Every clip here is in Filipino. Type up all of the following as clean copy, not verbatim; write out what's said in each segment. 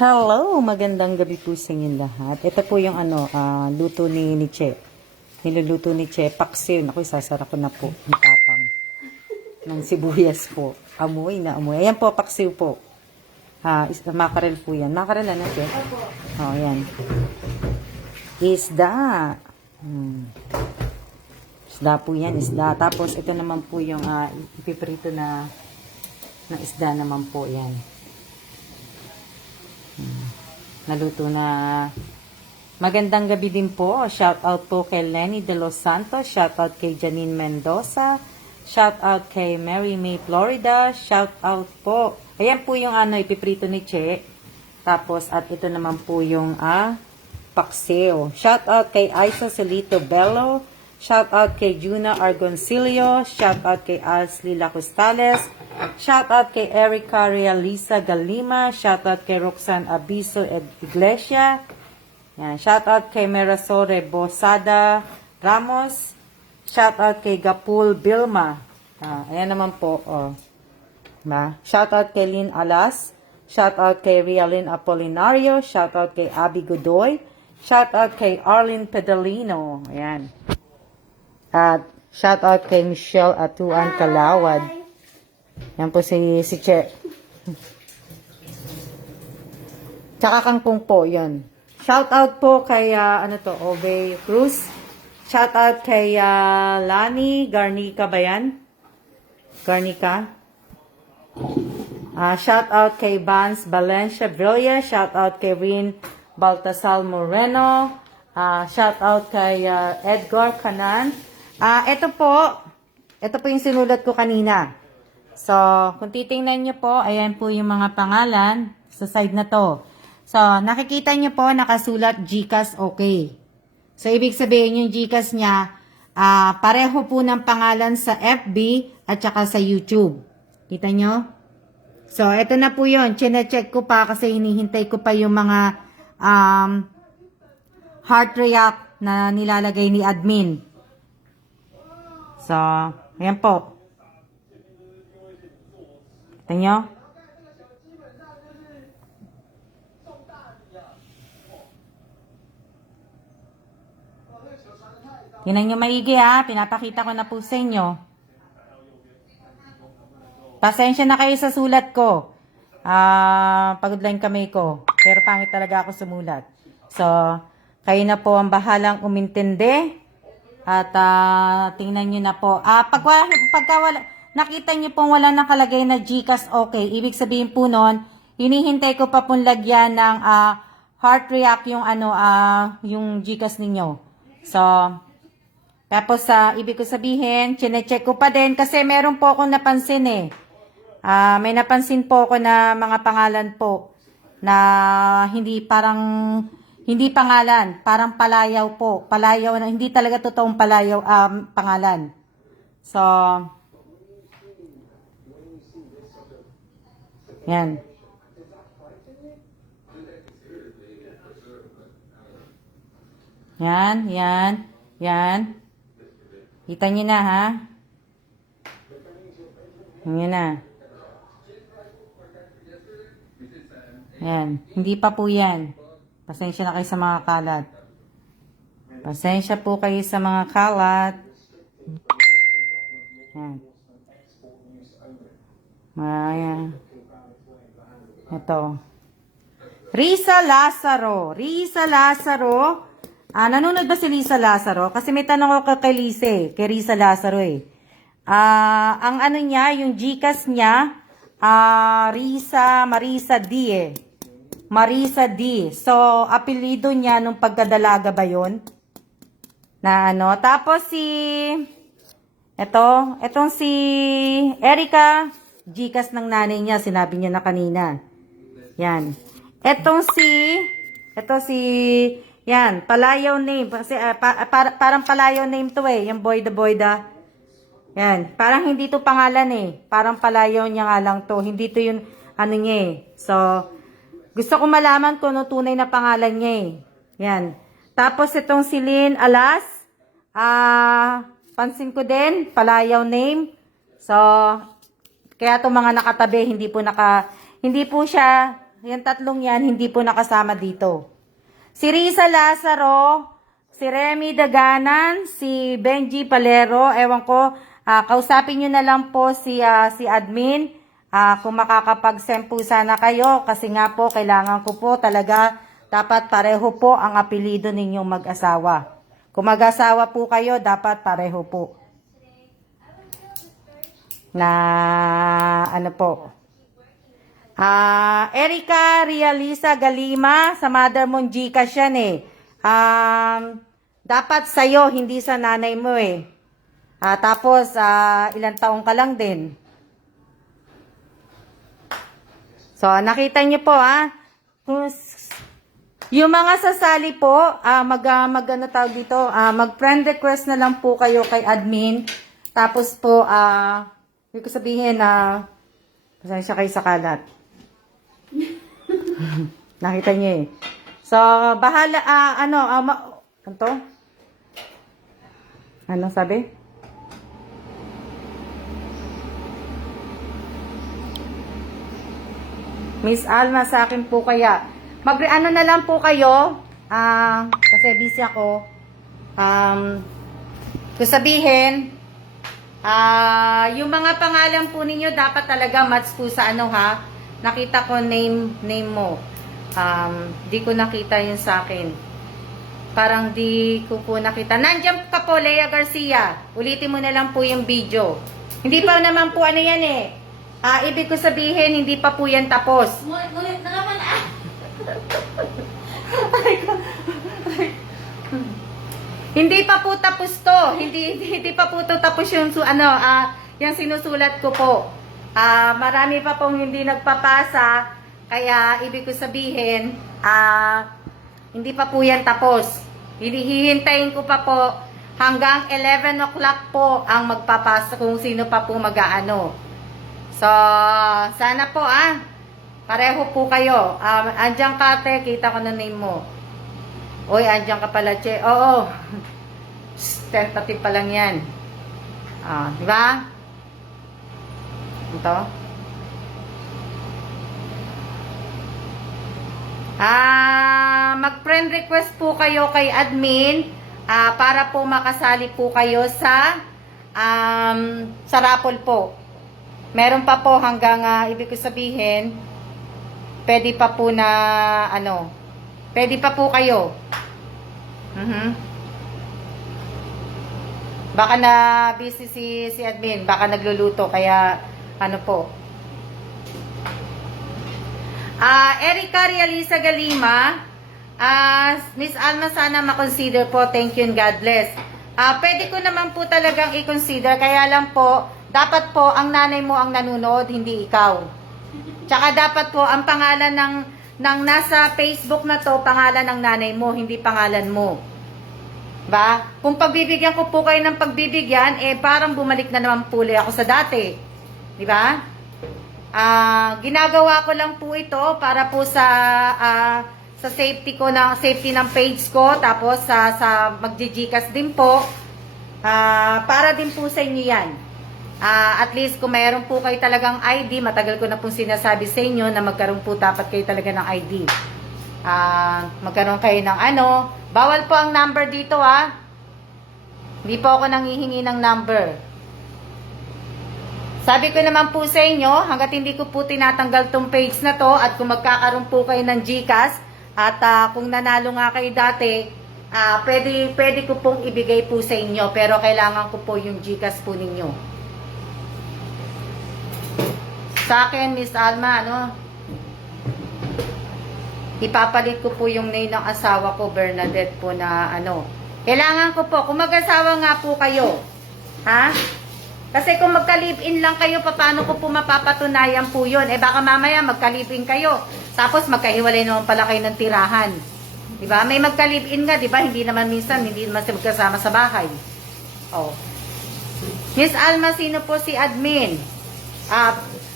Hello, magandang gabi po sa inyong lahat. Ito po yung luto ni Che. Niluluto ni Che, paksiw. Naku, sasara ko na po. Ang tapang. Ng sibuyas po. Amoy na amoy. Ayan po, paksiw po. Makarel po yan. Makarel ano, Che? Oh, ayan. Isda. Isda po yan, isda. Tapos, ito naman po yung ipiprito na isda naman po yan. Naluto na. Magandang gabi din po. Shout out po kay Lenny De Los Santos. Shout out kay Janine Mendoza. Shout out kay Mary May Florida. Shout out po. Ayan po yung ipiprito ni Che. Tapos at ito naman po yung paksiw. Shout out kay Isa Celito Bello. Shout out kay Juna Argoncillo. Shout out kay Ashley Lacostales. Shout out kay Erica Realisa Galima. Shout out kay Roxanne Abiso Iglesia. Yan. Shout out kay Merasore Bosada Ramos. Shout out kay Gapul Bilma. Ayan naman po. Shout out kay Lynn Alas. Shout out kay Rialyn Apolinario. Shout out kay Abby Godoy. Shout out kay Arlene Pedalino. Ayan. At shout out kay Michelle Atuan Kalawad. Yan po si Che. Tsaka kangkong po, yun. Shout out po kay, Ove Cruz. Shout out kay Lani Garnica ba yan? Garnica. Shout out kay Vance Valencia Villa. Shout out kay Rin Baltasar Moreno. Shout out kay Edgar Canan. Ito po yung sinulat ko kanina. So, kung titingnan nyo po, ayan po yung mga pangalan sa side na to. So, nakikita nyo po, nakasulat GCash okay. So, ibig sabihin yung GCash niya, pareho po ng pangalan sa FB at saka sa YouTube. Kita nyo? So, ito na po yun. Chine-check ko pa kasi hinihintay ko pa yung mga heart react na nilalagay ni admin. So, ayan po. Kita nyo? Tingnan nyo maigi pinapakita ko na po sa inyo. Pasensya na kayo sa sulat ko. Pagod lang kamay ko. Pero pangit talaga ako sumulat. So, kayo na po ang bahalang umintindi. At tingnan nyo na po. Pagka wala, nakita nyo pong wala nakalagay na GCash okay. Ibig sabihin po nun, hinihintay ko pa pong lagyan ng heart react yung yung GCash ninyo. So, tapos ibig ko sabihin, chine-check ko pa din kasi meron po akong napansin may napansin po ako na mga pangalan po na hindi pangalan, parang palayaw po. Palayaw na hindi talaga totoong palayaw pangalan. So, yan. Yan. Kita nyo na, Yan na. Yan. Hindi pa po yan. Pasensya na kayo sa mga kalat. Pasensya po kayo sa mga kalat. Yan. Ayan. Ito. Risa Lazaro. Nanonood ba si Risa Lazaro? Kasi may tanong ako kay Risa Lazaro ang niya, yung GCash niya, Marisa D Marisa D. So, apelido niya nung pagkadalaga ba yun? Tapos etong si Erica, GCash ng nanay niya, sinabi niya na kanina. Yan. Yan, palayaw name. Kasi parang palayaw name to yung Boyda. Yan, parang hindi to pangalan Parang palayaw niya nga lang to. Hindi to yung niya So, gusto ko malaman kung ano tunay na pangalan niya Yan. Tapos itong si Lynn Alas. Pansin ko din, palayaw name. So, kaya itong mga nakatabi, hindi po siya yung tatlong yan, hindi po nakasama dito. Si Risa Lazaro, si Remy Daganan, si Benji Palero, ewan ko, kausapin nyo na lang po si admin, kung makakapag-send po sana kayo, kasi nga po, kailangan ko po talaga, dapat pareho po ang apelido ninyong mag-asawa. Kung mag-asawa po kayo, dapat pareho po. Na, ano po, Erika Realisa Galima, sa mother mong Gcash yan eh. Dapat sa'yo, hindi sa nanay mo eh. Tapos, ilang taong ka lang din. So, nakita niyo po yung mga sasali po, ano tawag dito, mag-friend request na lang po kayo kay admin. Tapos po, hindi ko sabihin pasensya kayo sa kalat. Nakita niyo eh. So, bahala, ano to? Ano sabi? Miss Alma, sa akin po kaya. Ano na lang po kayo, kasi busy ako. Kung sabihin, yung mga pangalan po ninyo, dapat talaga match po sa nakita ko name mo. Di ko nakita yun sa akin. Parang di ko po nakita. Nandiyan ka po, Lea Garcia. Ulitin mo na lang po yung video. Hindi pa naman po yan eh. Ibig ko sabihin, hindi pa po yan tapos. Ngulit na naman Hindi pa po tapos to. Hindi pa po to tapos yung yung sinusulat ko po. Marami pa pong hindi nagpapasa. Kaya ibig ko sabihin, hindi pa po yan tapos. Hihintayin ko pa po hanggang 11 o'clock po ang magpapasa kung sino pa po mag-aano. So, sana po pareho po kayo. Andiyan ka, te, kita ko na name mo. Oy, andiyan ka pala, che. Oo. Tentative pa lang yan. Di ba? Ito. Mag-friend request po kayo kay admin para po makasali po kayo sa raffle po. Meron pa po hanggang, ibig ko sabihin, pwede pa po na, pwede pa po kayo. Baka na busy si admin, baka nagluluto, kaya, po. Erika Realisa Galima, Miss Alma, sana makonsider po, thank you and God bless. Pwede ko naman po talagang i-consider, kaya lang po, dapat po ang nanay mo ang nanonood, hindi ikaw. Tsaka dapat po ang pangalan ng nasa Facebook na to, pangalan ng nanay mo, hindi pangalan mo. Ba? Kung pagbibigyan ko po kayo ng pagbibigyan, parang bumalik na naman po ako sa dati. Di ba? Ginagawa ko lang po ito para po sa safety ng page ko, tapos sa magjijikas din po. Para din po sa inyo yan. At least kung mayroon po kayo talagang ID, matagal ko na pong sinasabi sa inyo na magkaroon po dapat kayo talaga ng ID. Magkaroon kayo ng bawal po ang number dito Hindi po ako nanghihingi ng number. Sabi ko naman po sa inyo, hanggat hindi ko po tinatanggal tong page na to, at kung magkakaroon po kayo ng GCash, at kung nanalo nga kayo dati, pwede ko pong ibigay po sa inyo, pero kailangan ko po yung GCash po ninyo. Sa akin, Miss Alma, ipapalit ko po yung name ng asawa ko, Bernadette po na Kailangan ko po, kung mag-asawa nga po kayo, Kasi kung magka-live-in lang kayo, paano ko po mapapatunayan po yun? Baka mamaya magka-live-in kayo, tapos magkahiwalay naman pala kayo ng tirahan. Diba? May magka-live-in nga, diba? Hindi naman minsan, hindi naman sila magkasama sa bahay. Miss Alma, sino po si admin?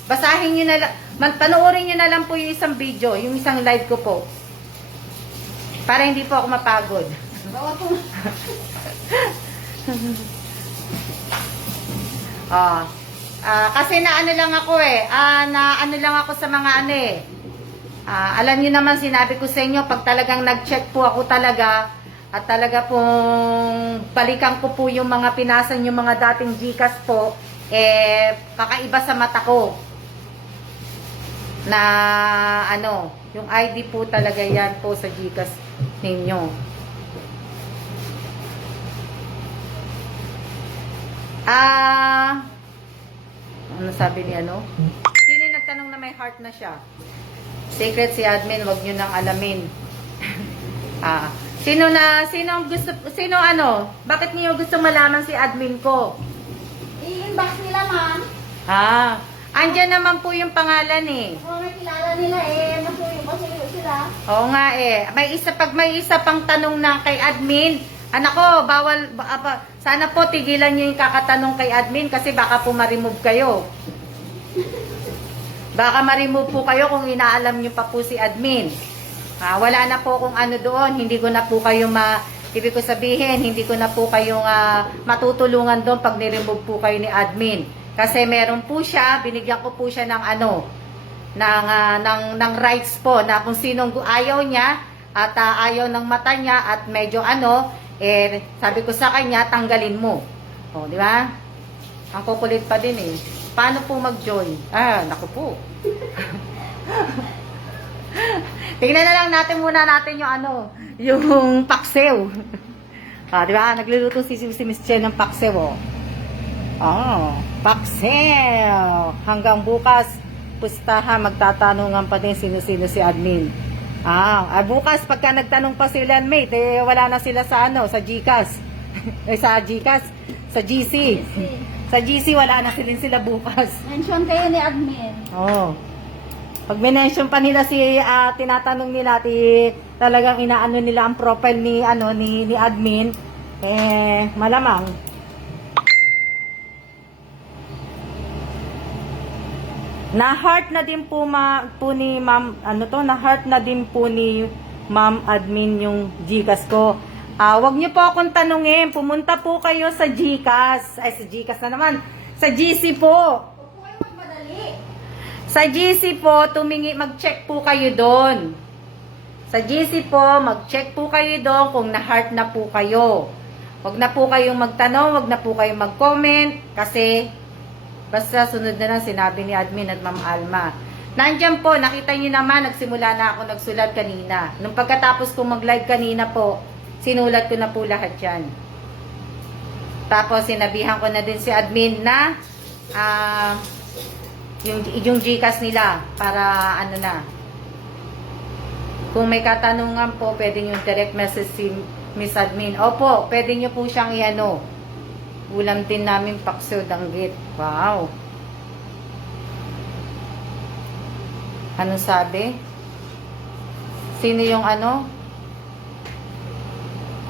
Basahin nyo na lang, panoorin nyo na lang po yung isang video, yung isang live ko po. Para hindi po ako mapagod. Kasi lang ako na lang ako sa mga Alam niyo naman, sinabi ko sa inyo, pag talagang nag-check po ako talaga, at talaga pong balikan ko po yung mga pinasan yung mga dating GCash po, kakaiba sa mata ko. Na ano, yung ID po talaga yan po sa GCash ninyo. Ano sabi ni ano? Sino yung nagtanong na may heart na siya? Secret si admin, wag nyo nang alamin. Sino ano? Bakit niyo gusto malaman si admin ko? I-inbox nila, ma'am. Andyan naman po yung pangalan eh. Kung nakilala nila masuyo kasi sila. Oo nga eh. Pag may isa pang tanong na kay admin, anak ko, sana po tigilan niyo yung kakatanong kay admin kasi baka po ma-remove kayo. Baka ma-remove po kayo kung inaalam nyo pa po si admin. Wala na po kung ano doon. Hindi ko na po kayo ibig ko sabihin, hindi ko na po kayong matutulungan doon pag ni-remove po kayo ni admin. Kasi meron po siya, binigyan ko po siya ng ng rights po na kung sinong ayaw niya at ayaw ng mata niya at medyo sabi ko sa kanya, tanggalin mo. O, di ba? Ang kukulit pa din eh. Paano po mag-join? Naku po. Tingnan na lang natin muna yung yung paksew. Di ba? Nagluluto si Miss Chen ng paksew, oh. Paksew. Hanggang bukas, pustahan, magtatanungan pa din sino-sino si admin. Bukas, pagka nagtanong pa sila, mate, wala na sila sa sa GCash. Sa GCash, sa GC. Sa GC, wala na sila bukas. Mention kayo ni admin. Pag mention pa nila tinatanong nila, talagang inaano nila ang profile ni admin, malamang. Na-heart na din po ni ma'am, na-heart na din po ni ma'am admin yung GCash ko. Wag niyo po akong tanungin, pumunta po kayo sa GCash. Sa GCash na naman. Sa GC po. Huwag po kayo magmadali. Sa GC po, mag-check po kayo doon. Sa GC po, mag-check po kayo doon kung na-heart na po kayo. Wag na po kayong magtanong, wag na po kayong mag-comment kasi basta sunod na lang sinabi ni admin at Ma'am Alma. Nandiyan po, nakita niyo naman, nagsimula na ako nagsulat kanina. Nung pagkatapos kong mag-live kanina po, sinulat ko na po lahat yan. Tapos, sinabihan ko na din si admin na yung GCash nila para kung may katanungan po, pwede nyo direct message si Miss Admin. Opo, pwede nyo po siyang ulam din namin paksiw danggit. Wow. Ano sabi? Sino yung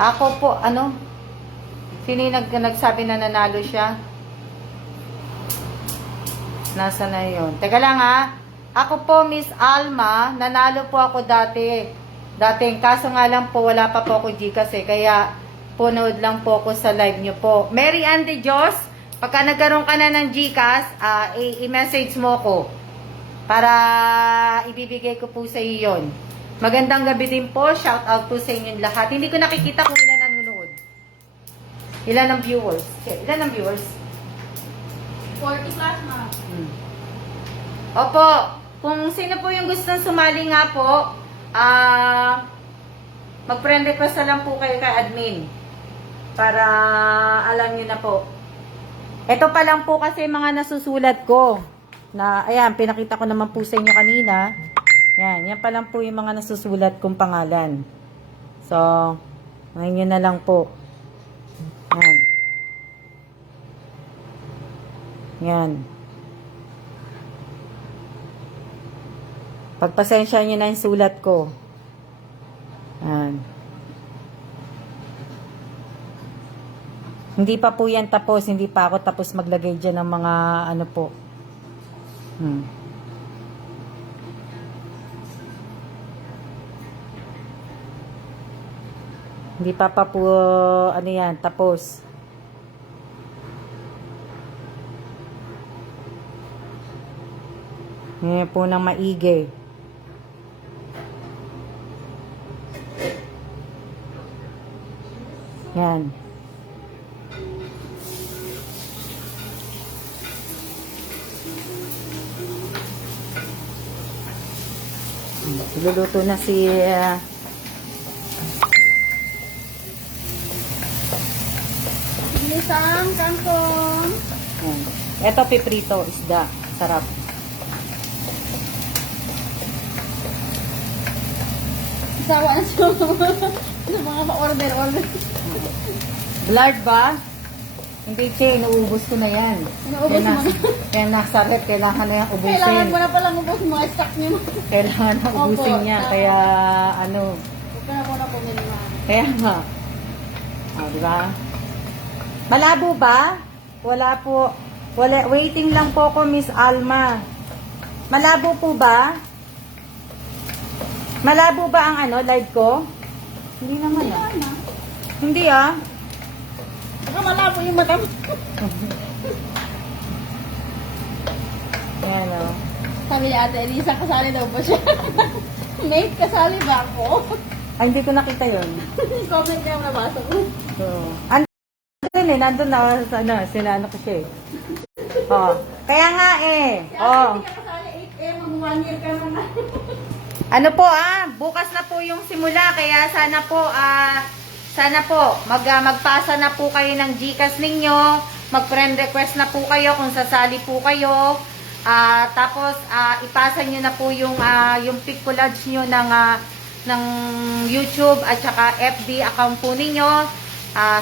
Ako po, Sino yung nagsabi na nanalo siya? Nasa na yun? Teka lang Ako po, Miss Alma, nanalo po ako dating. Kaso nga lang po, wala pa po ako GCash kaya punood lang po ako sa live nyo po. Mary Ann de Diyos, pagka nagkaroon ka na ng GCash, i-message mo ko para ibibigay ko po sa iyo yun. Magandang gabi din po. Shout out po sa inyong lahat. Hindi ko nakikita kung ilan nanonood. Ilan ang viewers? Okay, ilan ang viewers? 40 plus, ma'am. Opo. Kung sino po yung gustong sumali nga po, mag-friend request na lang po kayo kay admin. Para alam nyo na po. Ito pa lang po kasi mga nasusulat ko. Ayan, pinakita ko naman po sa inyo kanina. Yan pa lang po yung mga nasusulat kong pangalan. So, ngayon nyo na lang po. Yan. Yan. Pagpasensya nyo na yung sulat ko. Yan. Hindi pa po yan tapos. Hindi pa ako tapos maglagay dyan ng mga po. Hindi pa po yan tapos. Ngayon po ng maigi. Yan. Luluto na si Ginisang kangkong. yan. Ito piprito, isda. Sarap. Isawa na siya. Sa mga pa-order. Blood ba? Hindi, Che. Inuubos ko na yan. Inuubos mo na? Kaya nasa rep, kailangan na yung ubusin. Kailangan mo na palang ubos mga stock niyo. Kailangan na ubusin Opo, niya. tama. Kaya, ano, Huwag ka na muna pumili na. kaya nga. Di ba? Malabo ba? Wala po. Wala, waiting lang po ko, Miss Alma. Malabo po ba? Malabo ba ang ano, live ko? Hindi naman ah. Ano? Hindi ah. Baka malabo yung mata mo. Ayan o. Sabi ni Ate Elisa, kasali daw ba siya? Mate, kasali ba ako? Ay, hindi ko nakita yun. Comment niya ang nabasa ko. So, andun eh, nandun na, ano, sinano ko siya eh. Oh. Kaya nga eh. Oh. Hindi ka kasali 8M, mag 1 year ka naman. Ano po bukas na po yung simula, kaya sana po, magpasa na po kayo ng GCash ninyo, mag-friend request na po kayo kung sasali po kayo, tapos ipasa nyo na po yung pic collage nyo ng YouTube at saka FB account po ninyo,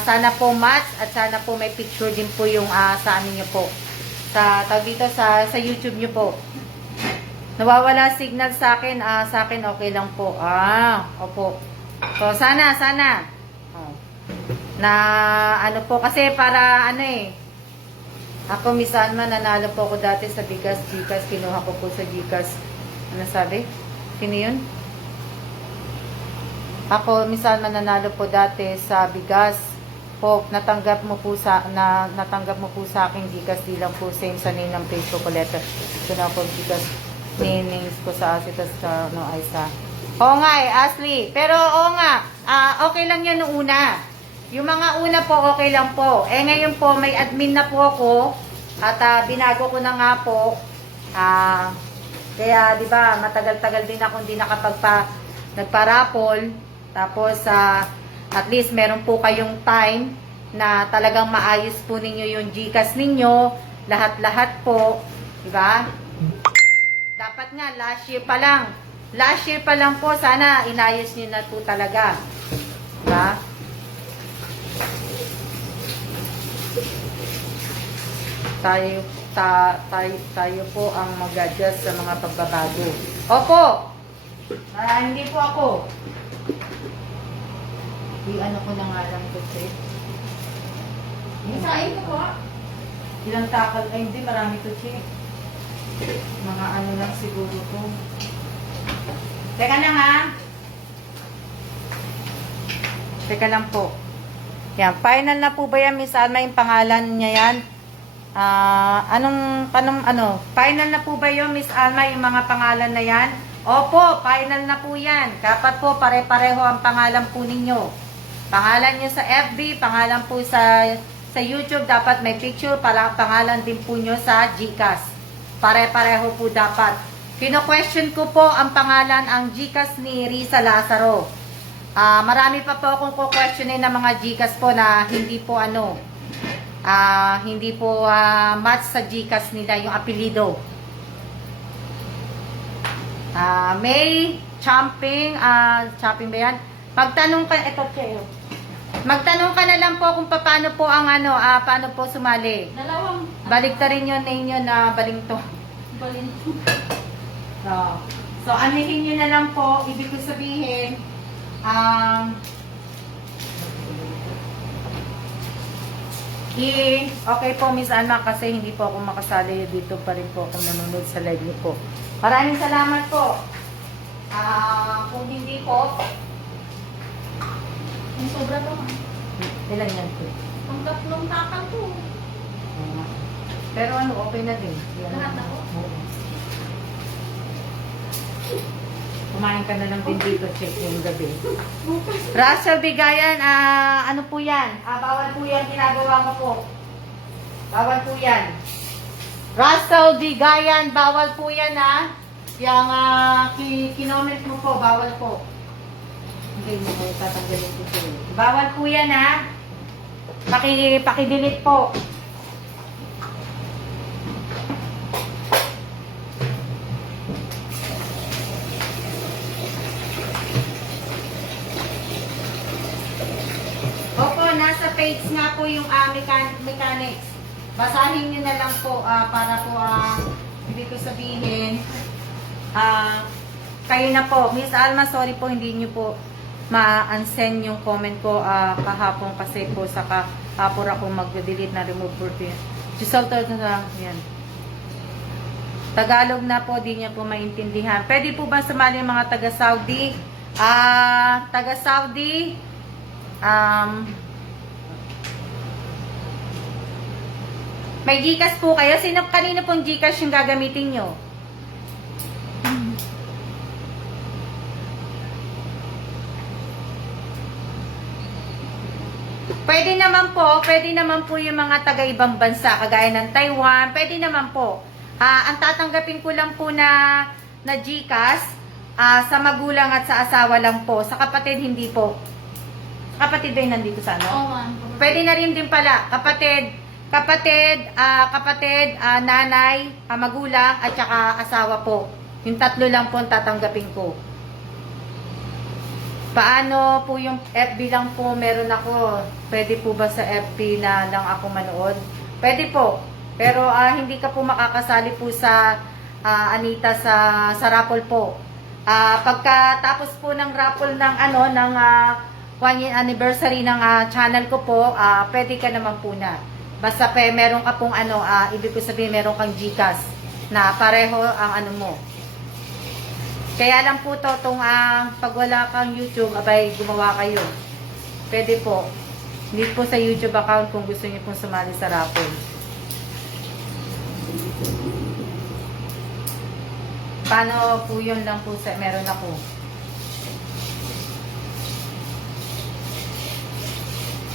sana po match at sana po may picture din po yung sa amin nyo po, sa YouTube nyo po. Nawawala signal sa akin. Sa akin okay lang po. Opo. So, sana. Oh. Na, ano po, kasi para, ano eh. Ako, Miss Alma, nanalo po ako dati sa bigas, GCash. Kinuha ko po sa GCash. Ano sabi? Sino yun? Ako, Miss Alma, nanalo po dati sa bigas. Po, natanggap mo po sa aking GCash. Di lang po same sa name ng Facebook ko letter. Ito na po GCash. Names ko sa asitas sa Aisa. Oo nga Ashley. Pero oo nga, okay lang yan nung una. Yung mga una po, okay lang po. Ngayon po, may admin na po ako. At binago ko na nga po. Kaya, di ba, matagal-tagal din ako hindi nagparapol. Tapos, at least meron po kayong time na talagang maayos po ninyo yung GCash ninyo. Lahat-lahat po. Di ba? Dapat nga, last year pa lang po, sana inayos nyo na po talaga. Diba? Tayo po ang mag-adjust sa mga pagbabago. Opo! Hindi po ako. Ano ko na nga lang ito, Che. Isain ko po. Ilang takal? Ay, hindi, marami to, Che. Mga ano lang siguro to. Teka lang Teka lang po. Yan, final na po ba yan, Miss Alma, yung pangalan niya yan? Final na po ba yun, Miss Alma, yung mga pangalan na yan? Opo, final na po yan. Dapat po, pare-pareho ang pangalan po ninyo. Pangalan nyo sa FB, pangalan po sa YouTube, dapat may picture, pangalan din po nyo sa GCash. Pare-pareho po dapat. Kino-question ko po ang pangalan, ang GCash ni Risa Lazaro. Marami pa po akong questionin ng mga GCash po na hindi po match sa GCash nila yung apelido. May Champing ba yan? Magtanong ka, magtanong ka na lang po kung paano po ang paano po sumali. Dalawang. Baliktarin yun ninyo na balinto. Balinto. So, anihin nyo na lang po. Ibig ko sabihin, okay po, Miss Alma, kasi hindi po ako makasali dito pa rin po ako nanonood sa live niyo po. Maraming salamat po. Kung hindi po, Ang sobra to. ilan yan po? Ang tatlong takal to. Pero okay na din. Yan. Lahat ako? Oo. Kumain ka na lang din dito, check yung gabi. Russell Bigayan, ano po yan? Bawal po yan, ginagawa mo po. Bawal po yan. Russell Bigayan, bawal po yan ha. Yung kinoment mo po, bawal po. Hindi mo po tatanggalin po yun. Bawal po yan ha. Pakidelete po. Opo, nasa page nga po yung mechanics. Basahin nyo na lang po para po hindi ko sabihin. Kayo na po. Miss Alma, sorry po hindi nyo po ma-unsend yung comment ko kahapon kasi po sa kahapon ako mag-delete na remove routine. Result na yan. Tagalog na po, di niya po maintindihan. Pwede po ba sumali yung mga taga-Saudi? Taga-Saudi, may Gcash po kayo? Kanino pong Gcash yung gagamitin nyo? Pwede naman po yung mga taga-ibang bansa, kagaya ng Taiwan, pwede naman po. Ang tatanggapin ko lang po na Gcash, sa magulang at sa asawa lang po. Sa kapatid, hindi po. Kapatid ba yung nandito sa ano? Oo, ma'am. Pwede na rin din pala. Kapatid, nanay, magulang, at saka asawa po. Yung tatlo lang po ang tatanggapin ko. Paano po yung FB lang po meron ako? Pwede po ba sa FB na lang ako manood? Pwede po. Pero hindi ka po makakasali po sa Anita sa raffle po. Pagkatapos po ng raffle ng 1 year anniversary ng channel ko po, pwede ka naman po na. Basta meron ka pong ibig ko sabihin meron kang Gcash na pareho ang ano mo. Kaya lang po to, pag wala kang YouTube, abay, gumawa kayo. Pwede po. Hindi po sa YouTube account kung gusto niyo pong sumali sa raffle. Paano po yun lang po meron ako.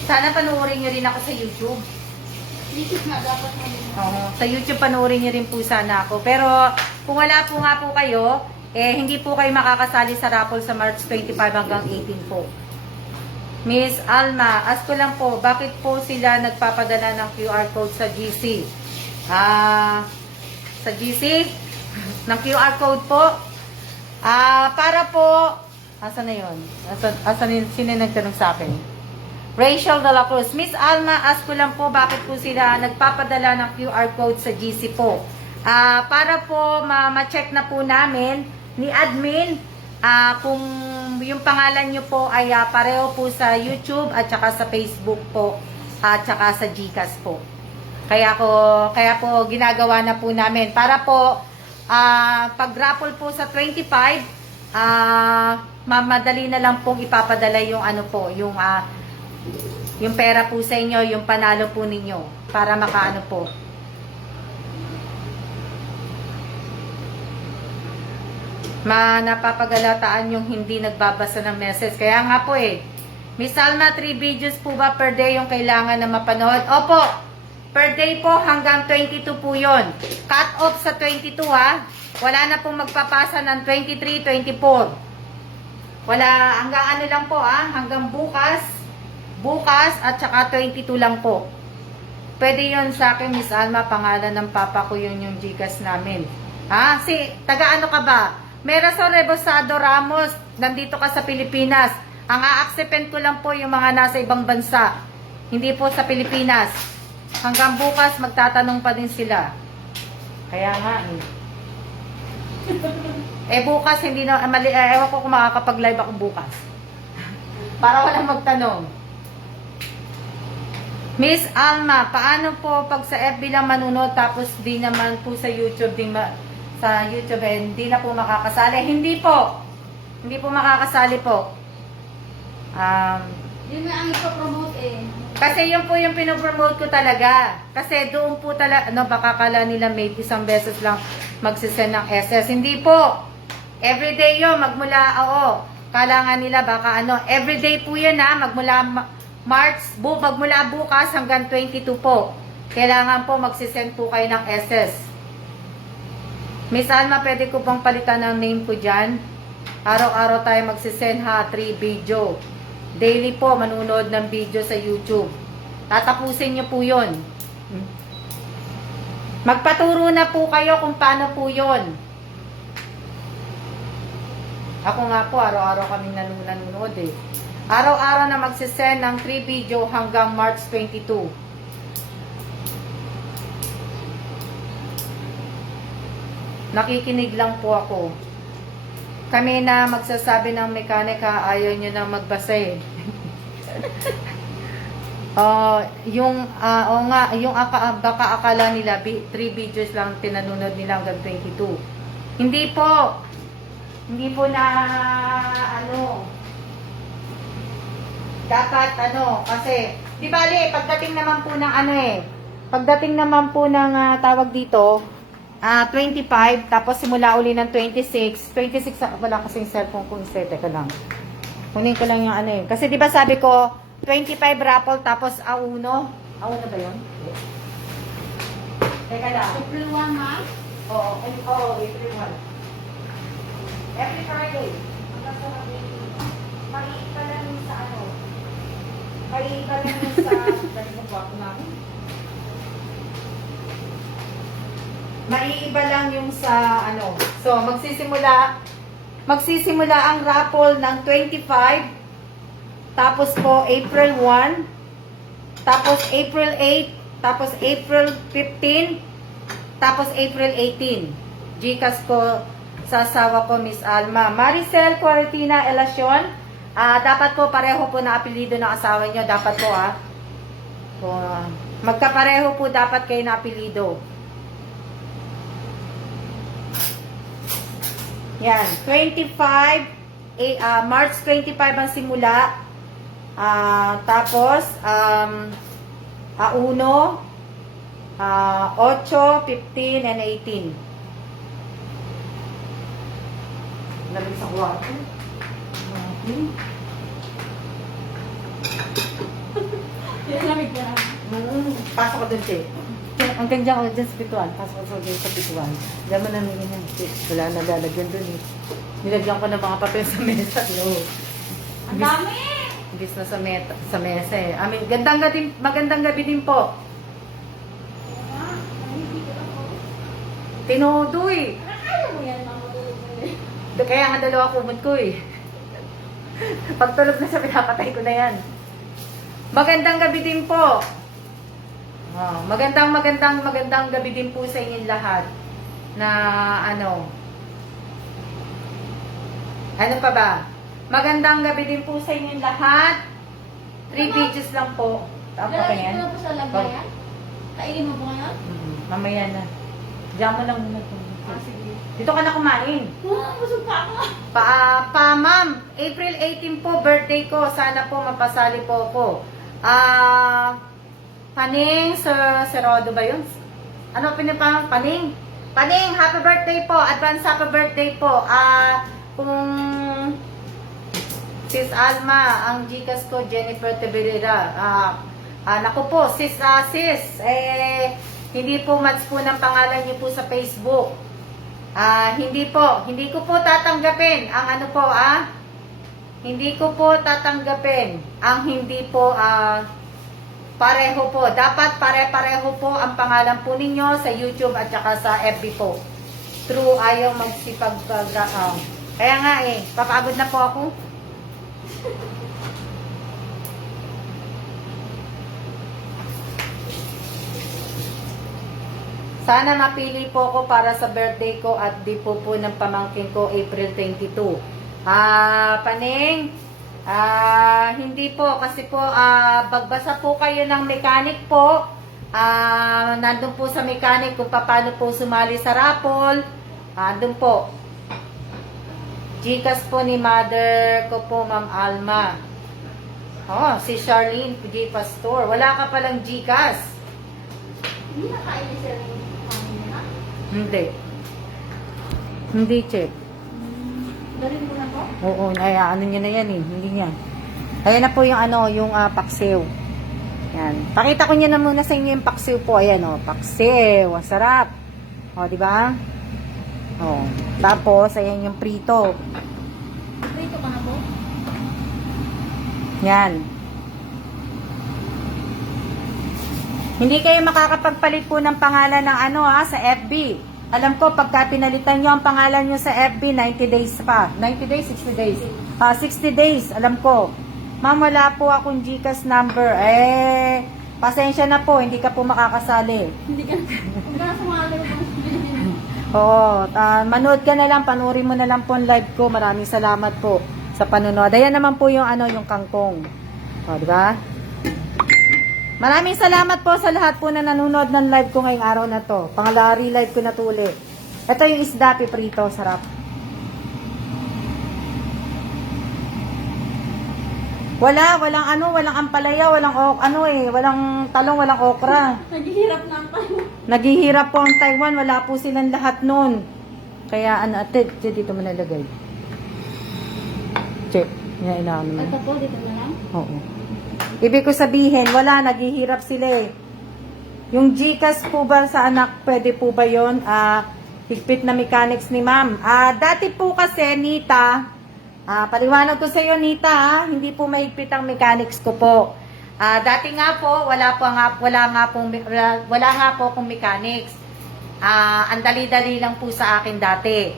Sana panoorin nyo rin ako sa YouTube. YouTube nga, dapat mo din. Oo. Sa YouTube panoorin nyo rin po sana ako. Pero kung wala po nga po kayo, hindi po kayo makakasali sa raffle sa March 25 hanggang 18 po. Miss Alma, ask ko lang po, bakit po sila nagpapadala ng QR code sa GC? Sa GC? ng QR code po? Para po, asan na yun? Sino nagtanong sa akin? Rachel de la Cruz. Miss Alma, ask ko lang po, bakit po sila nagpapadala ng QR code sa GC po? Para po ma-check na po namin ni admin kung yung pangalan nyo po ay pareho po sa YouTube at saka sa Facebook po at saka sa Gcash po. Kaya po ginagawa na po namin para po pag raffle po sa 25 mamadali na lang pong ipapadala yung yung pera po sa inyo, yung panalo po ninyo para makaano po. Napapagalataan yung hindi nagbabasa ng message. Kaya nga po Miss Alma, 3 videos po ba per day yung kailangan na mapanood? Opo, per day po hanggang 22 po yun. Cut off sa 22 Wala na pong magpapasa ng 23, 24. Wala, hanggang lang po hanggang bukas at saka 22 lang po. Pwede yun sa akin, Miss Alma, pangalan ng papa ko yun yung Gcash namin. Taga ano ka ba? Merason Rebosado Ramos, nandito ka sa Pilipinas. Ang a-accepten ko lang po yung mga nasa ibang bansa. Hindi po sa Pilipinas. Hanggang bukas, magtatanong pa din sila. Kaya nga bukas, hindi na, ewan ko kung makakapag-live ako bukas. Para walang magtanong. Miss Alma, paano po pag sa FB lang manunod tapos di naman po sa YouTube, sa YouTube hindi na po makakasali? Hindi po makakasali po. Yun nga ang ipopromote Kasi yun po yung pinopromote ko talaga. Kasi doon po talaga, baka kala nila may isang beses lang magsisend ng SS. Hindi po. Everyday yun, magmula, oo. Kala nga nila baka ano, everyday po yan ha, magmula magmula bukas hanggang 22 po. Kailangan po magsisend po kayo ng SS. Miss Alma, pwede ko bang palitan ng name ko dyan? Araw-araw tayo magsisend ha, 3 video. Daily po, manunod ng video sa YouTube. Tatapusin nyo po yun. Magpaturo na po kayo kung paano po yun. Ako nga po, araw-araw kaming nanonood eh. Araw-araw na magsisend ng 3 video hanggang March 22. Nakikinig lang po ako. Kami na magsasabi ng mekanika, ayaw nyo na magbasa eh. Baka akala nila 3 videos lang pinanunod nila hanggang 22. Hindi po. Hindi po na dapat kasi di bali pagdating naman po ng tawag dito 25 tapos simula uli ng 26 wala kasi yung cellphone ko isa, teka lang kunin ko lang yung kasi di ba sabi ko 25 raffle tapos auno ba yun? Teka lang April 1, ma'am? oo April 1 every Friday maiiba lang yung sa maiiba lang yung sa maiiba lang yung sa so magsisimula ang raffle ng 25 tapos po April 1 tapos April 8 tapos April 15 tapos April 18 Gcash ko sa asawa ko, Miss Alma. Maricel Cuartina Elacion. Dapat po pareho po na apelido ng asawa nyo. Dapat po magkapareho po dapat kayo na apelido. Yan. 25. March 25 ang simula. Tapos, 1, 8, 15, and 18. Lamig sa kwarto. Lamig na. Pasok ka dun, Che. Ang ganda ko dyan sa pituan. Pasok ka dun sa pituan. Diyan mo namin yan. Wala na lalagyan dun eh. Nilagyan ko ng mga papel sa mesa. No. Ang dami! Imbis na sa mesa eh. Magandang gabi din po. Tinodo eh. Ayaw mo yan, ma'am. Kaya nga dalawa kumot ko eh. Pagtulog na siya, pinapatay ko na yan. Magandang gabi din po. Magandang gabi din po sa inyong lahat. Na ano pa ba? Magandang gabi din po sa inyong lahat. 3 pages lang po. Tapos pa Lalagay yan. ko na po sa lagayan. Kainin mo po ngayon? Mamaya na. Diyan mo lang muna. Sige. Dito ka na kumain. Busog pa ako. Ma'am, April 18 po, birthday ko. Sana po mapasali po ako. Paning, Sir Rodo ba yun? Ano pinapang? Paning, happy birthday po. Advance happy birthday po. Kung Sis Alma, ang Gcash ko, Jennifer Teberera. Naku po, sis, hindi po match po ng pangalan niyo po sa Facebook. Hindi ko po tatanggapin ang hindi ko po tatanggapin ang hindi po pareho po. Dapat pare-pareho po ang pangalan po ninyo sa YouTube at saka sa FB po. True, ayaw magsipag kaya nga papagod na po ako. Sana mapili po ako para sa birthday ko at di po ng pamangkin ko April 22. Paning, hindi po kasi po bagbasa po kayo ng mechanic po. Nandun po sa mechanic kung paano po sumali sa raffle. Nandun po. Gcash po ni mother ko po, Ma'am Alma. Si Charlene G. Pastor. Wala ka palang Gcash. Hindi na kain ni Sir. Hindi, check. Dalhin mo na po? Oo, ay ano niya na yan eh, hindi niya. Ayan na po yung ano, yung paksiw. Yan. Pakita ko niya na muna sa inyo yung paksiw po. Ayan oh, paksiw. Ang sarap. O, di ba? Oh. Tapos, ayan yung prito. Dito ka na po? Yan. Hindi kayo makakapagpalit po ng pangalan ng ano sa FB. Alam ko, pagka pinalitan nyo ang pangalan nyo sa FB, 90 days pa. 90 days, 60 days. 60 days, alam ko. Ma'am, wala po akong GCash number. Pasensya na po, hindi ka po makakasali. Hindi ka. Huwag ka na sumali mo. Oo, manood ka na lang, panurin mo na lang po ang live ko. Maraming salamat po sa panonood. Ayan naman po yung ano, yung kangkong. O, di ba? Maraming salamat po sa lahat po na nanonood ng live ko ngayong araw na to. Pangalari live ko na to ulit. Ito yung isda piprito, sarap. Walang ampalaya, walang talong, walang okra. Naghihirap na ang tayo. Naghihirap po ang Taiwan, wala po silang lahat nun. Kaya ate, dito mo nalagay. Check. Yan, inaano mo. Ito po, dito na lang. Oo. Ibig ko sabihin, naghihirap sila eh. Yung GCash po ba sa anak, pwede po ba yun? Higpit na mechanics ni ma'am. Dati po kasi, Nita, paliwanag ko sa iyo, Nita, hindi po mahigpit ang mechanics ko po. Dati nga po, wala nga po akong mechanics. Ang dali-dali lang po sa akin dati.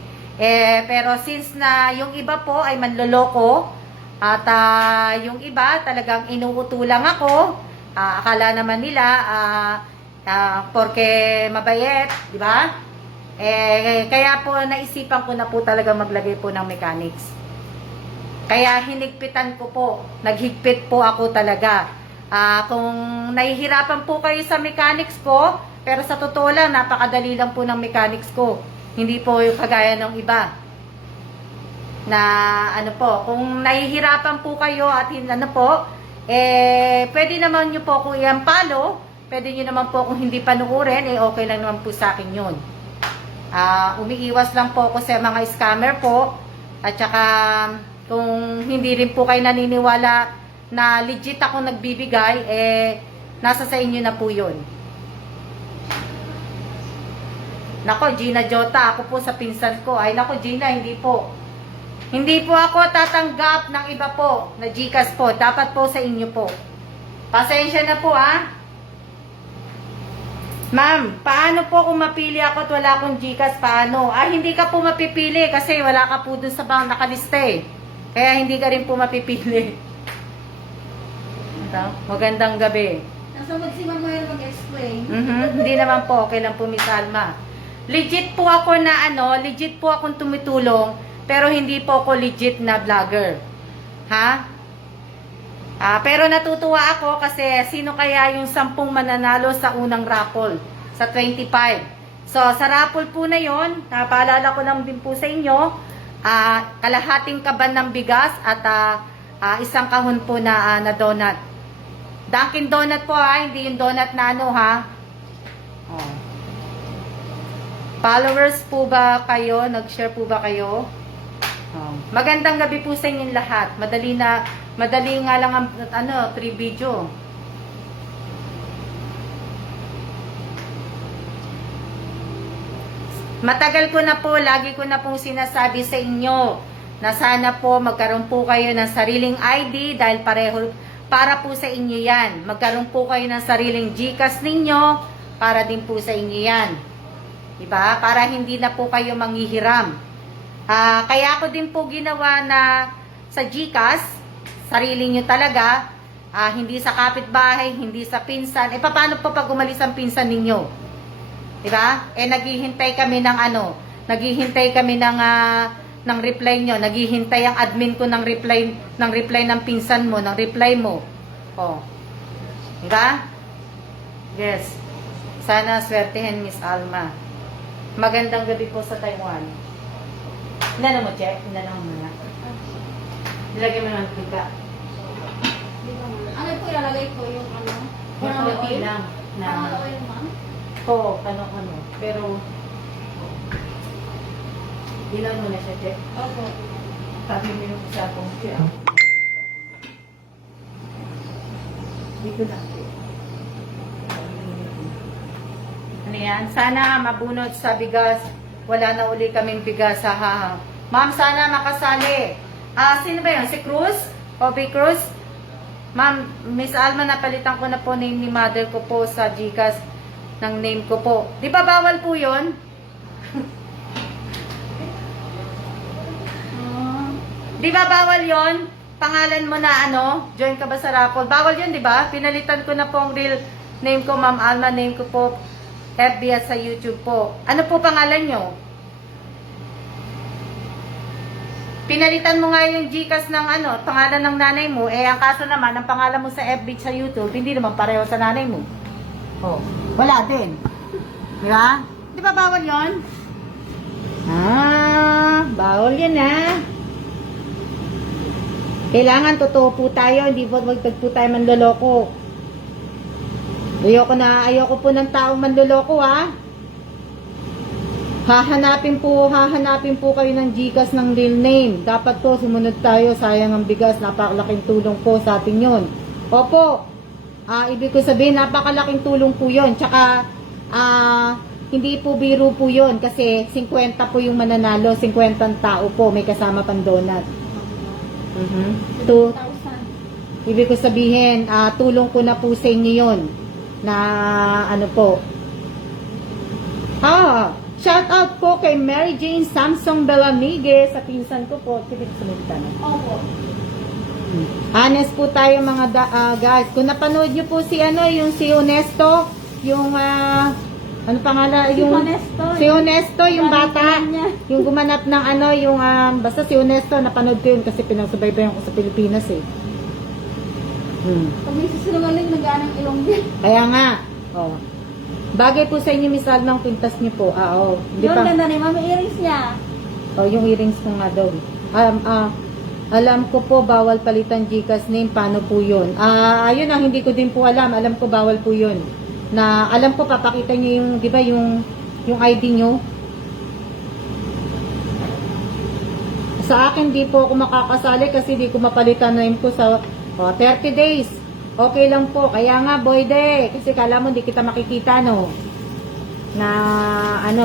Pero since na yung iba po ay manloloko, at yung iba talagang inuutulang ako, akala naman nila porke mabayet, di ba? Kaya po naisipan ko na po talaga maglagay po ng mechanics. Kaya hinigpitan ko po, naghigpit po ako talaga. Kung nahihirapan po kayo sa mechanics ko, pero sa totoo lang, napakadali lang po ng mechanics ko. Hindi po yung kagaya ng iba. Na ano po, kung nahihirapan po kayo at ano po, pwede naman nyo po kung i-unfollow, pwede nyo naman po kung hindi panuorin, okay lang naman po sa akin yun. Umiiwas lang po ako sa mga scammer po, at saka kung hindi rin po kayo naniniwala na legit ako nagbibigay, nasa sa inyo na po yun. Nako, Gina Jota, ako po sa pinsan ko. Ay, nako, Gina, hindi po. Hindi po ako tatanggap ng iba po na GCash po. Dapat po sa inyo po. Pasensya na po, Ma'am, paano po kung mapili ako at wala akong GCash? Paano? Hindi ka po mapipili kasi wala ka po dun sa bang nakalista eh. Kaya hindi ka rin po mapipili. Magandang gabi. Nasa magsiman mo yun mag-explain. Hindi naman po, okay lang po, Miss Alma. Legit po ako na legit po akong tumutulong, pero hindi po ako legit na vlogger. Pero natutuwa ako kasi sino kaya yung 10 mananalo sa unang raffle sa 25. So, sa raffle po na yon, napaalala ko lang din po sa inyo, kalahating kaban ng bigas at isang kahon po na donut. Dunkin Donut po hindi yung donut na Oh. Followers po ba kayo? Nag-share po ba kayo? Magandang gabi po sa inyong lahat. Madali nga lang ang 3 video. Matagal ko na po, lagi ko na pong sinasabi sa inyo na sana po magkaroon po kayo ng sariling ID dahil para po sa inyo yan. Magkaroon po kayo ng sariling GCash ninyo para din po sa inyo yan. Diba? Para hindi na po kayo manghihiram. Kaya ako din po ginawa na sa GCash, sarili nyo talaga, hindi sa kapitbahay, hindi sa pinsan. Paano po pag umalis ang pinsan ninyo? Diba? Naghihintay kami ng naghihintay kami ng reply nyo, naghihintay ang admin ko ng reply ng pinsan mo, ng reply mo. Diba? Yes. Sana swertehin, Miss Alma. Magandang gabi po sa Taiwan. Inano mo, check? Inano mo muna. Nilagay mo ng tiga. Ano po ilalagay ko yung Konti lang. Ano oil, ma'am? Oo, Pero, ilan mo na siya, check? Opo. Sabi mo yung isa kong siya. Dito lang. Ano yan? Sana mabunot sa bigas. Wala na uli kaming bigas. Ha. Ma'am, sana makasali. Sino ba yun? Si Cruz? Obi Cruz? Ma'am, Miss Alma, napalitan ko na po name ni mother ko po sa Gcash ng name ko po. Di ba bawal po yun? Di ba bawal yon? Pangalan mo na ano? Join ka ba sa raffle? Bawal yun, di ba? Pinalitan ko na po ang real name ko, Ma'am Alma. Name ko po, FB at sa YouTube po. Ano po pangalan nyo? Pinalitan mo nga yung Gcash ng ano, pangalan ng nanay mo. Eh, ang kaso naman, ang pangalan mo sa FB at sa YouTube, hindi naman pareho sa nanay mo. Oh, wala din. Di ba? Di ba bawal yon? Bawal yan Kailangan totoo po tayo, hindi po magtag po tayo manloloko. Ayoko po ng taong manloloko Hahanapin po kayo ng Gcash ng real name. Dapat po sumunod tayo, sayang ang bigas, napakalaking tulong po sa atin yun. Opo, ibig ko sabihin, napakalaking tulong po yun. Tsaka, hindi po biro po yun kasi 50 po yung mananalo, 50 tao po, may kasama pang donut. 2,000. Ibig ko sabihin, tulong ko na po sa inyo yun. Na ano po. Shout out po kay Mary Jane Samsung Belamige sa pinsan ko po. Sige, sumita na. Opo. Honest po tayo mga guys. Kung napanood nyo po si yung si Honesto, yung ano pangalan? Si Honesto, yung bata. Yung gumanap ng basta si Honesto, napanood ko yun kasi pinagsubaybayan ko sa Pilipinas Pag may susunungaling, nag-aanang ilong din. Kaya nga. Bagay po sa inyo, Miss Alma, ang pintas niyo po. Yun, ganda ni Mami earrings niya. Yung earrings ko nga daw. Alam ko po, bawal palitan Gcash name. Paano po yun? Ayun hindi ko din po alam. Alam ko, bawal po yun. Na alam ko papakita niyo yung, 'di ba, yung ID niyo. Sa akin di po ako makakasali kasi di ko mapalitan name ko sa 30 days. Okay lang po. Kaya nga, Boyde, kasi kala mo di kita makikita na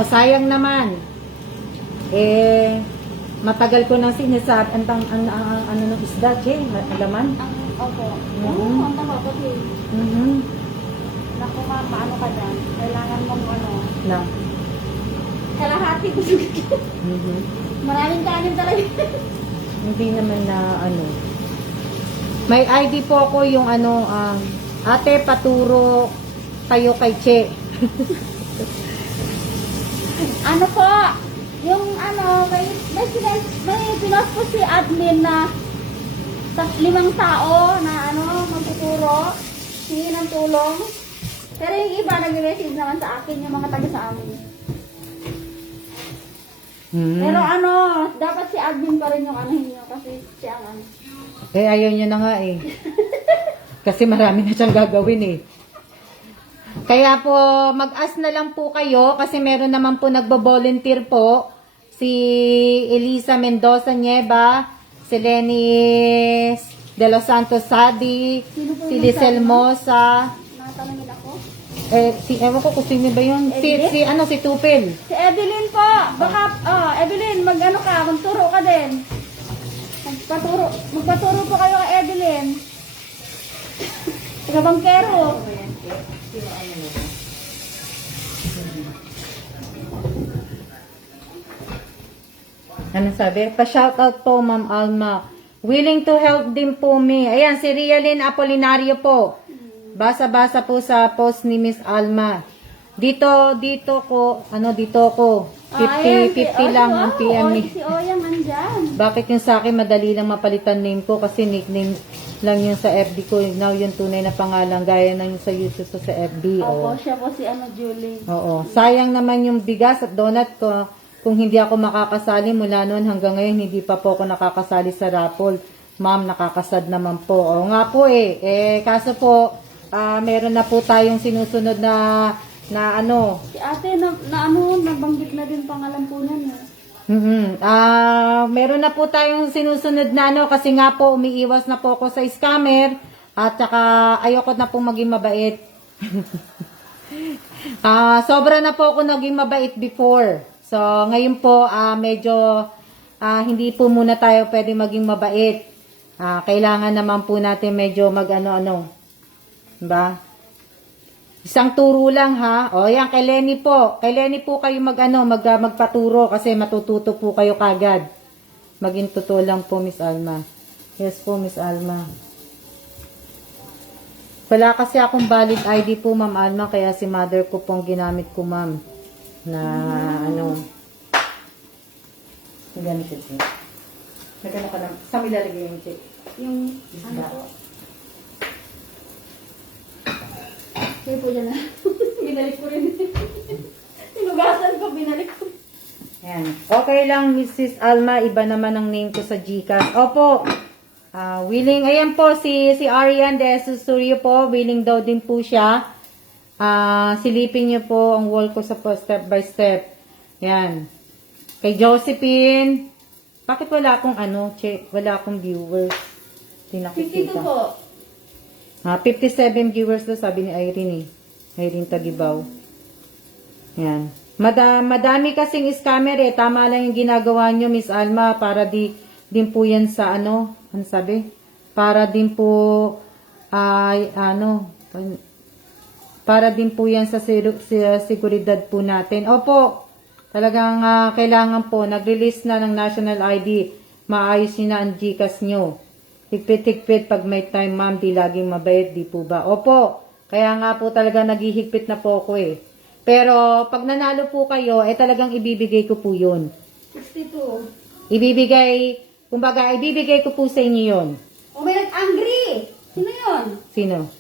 sayang naman. Matagal ko nang sinasabi ng isda, alaman. Opo. Ang tama po. Naku ma'am, paano ka dyan? Kailangan mong kalahati ko. Maraming kanin talaga. Hindi naman na May ID po ako yung ate, paturo kayo kay Che. Ano po? Yung may pinost po si admin na 5 tao na magtuturo, hingi ng tulong. Pero yung iba nag-message naman sa akin, yung mga taga sa amin. Pero dapat si admin pa rin yung hinyo kasi siya ang ayaw niya na nga Kasi marami na siyang gagawin Kaya po, mag-ask na lang po kayo kasi meron naman po nagbo-volunteer po. Si Elisa Mendoza Nieva, si Lenny De Los Santos Sadi, si Lizelle Mosa. Nakatanungin ako? Ewan ko kung sino ba yun? Si Tupil. Si Evelyn po. Baka, Evelyn, magturo ka din. Magpaturo po kayo kay Evelyn. Taga-bangkero. Ano sabi? Pa-shoutout po, Ma'am Alma. Willing to help din po me. Ayan, si Rialyn Apolinario po. Basa-basa po sa post ni Miss Alma. Dito ko. 50 lang ang PM ni. Si Oyang andyan. Bakit yung sa akin madali lang mapalitan name ko kasi nickname lang yung sa FB ko. Now yung tunay na pangalan gaya ng yung sa YouTube ko sa FB. Opo, siya po si Julie. Oo. Sayang naman yung bigas at donut ko. Kung hindi ako makakasali mula noon hanggang ngayon, hindi pa po ako nakakasali sa raffle. Ma'am, nakakasad naman po. Oo nga po kaso po, meron na po tayong sinusunod na Si ate, nabanggit na din pangalan po niya. Meron na po tayong sinusunod na ano kasi nga po umiiwas na po ako sa scammer at saka ayoko na pong maging mabait. Sobra na po ako naging mabait before. So, ngayon po medyo hindi po muna tayo pwede maging mabait. Kailangan naman po natin medyo mag-ano-ano. Diba? Isang turo lang ha. O yan, kay Lenny po. Kay Lenny po kayo magpaturo kasi matututo po kayo kagad. Maging totoo lang po, Miss Alma. Yes po, Miss Alma. Wala kasi akong valid ID po, Ma'am Alma, kaya si mother ko pong ginamit ko, Ma'am. Na ano. Ganito siya. Nagano ka lang. Saan ilalagay yung check? Yung, ano po? Sige po dyan na. Binalik ko rin. Sinugasan ko, binalik ko. Yan. Okay lang, Mrs. Alma. Iba naman ang name ko sa Gcash. Opo. Willing. Ayan po, si Arian de Susurio po. Willing daw din po siya. Silipin niyo po ang wall ko sa step by step. Yan. Kay Josephine. Bakit wala akong wala akong viewers? Hindi 52 nakikita. po. 57 viewers daw sabi ni Irene Irene Tagibaw. Yan. Madami kasing scammer eh. Tama lang yung ginagawa nyo, Miss Alma, para din po yan sa ano sabi? Para din po para din po yan sa seguridad po natin. Opo, talagang kailangan po, nag-release na ng national ID, maayos nyo na ang Gcash nyo. Higpit-higpit pag may time, ma'am, di laging mabait, di po ba? Opo, kaya nga po talaga naghihigpit na po ako eh. Pero pag nanalo po kayo, talagang ibibigay ko po yun. 62. Ibibigay ko po sa inyo yun. O may nag-angry. Sino yun? Sino?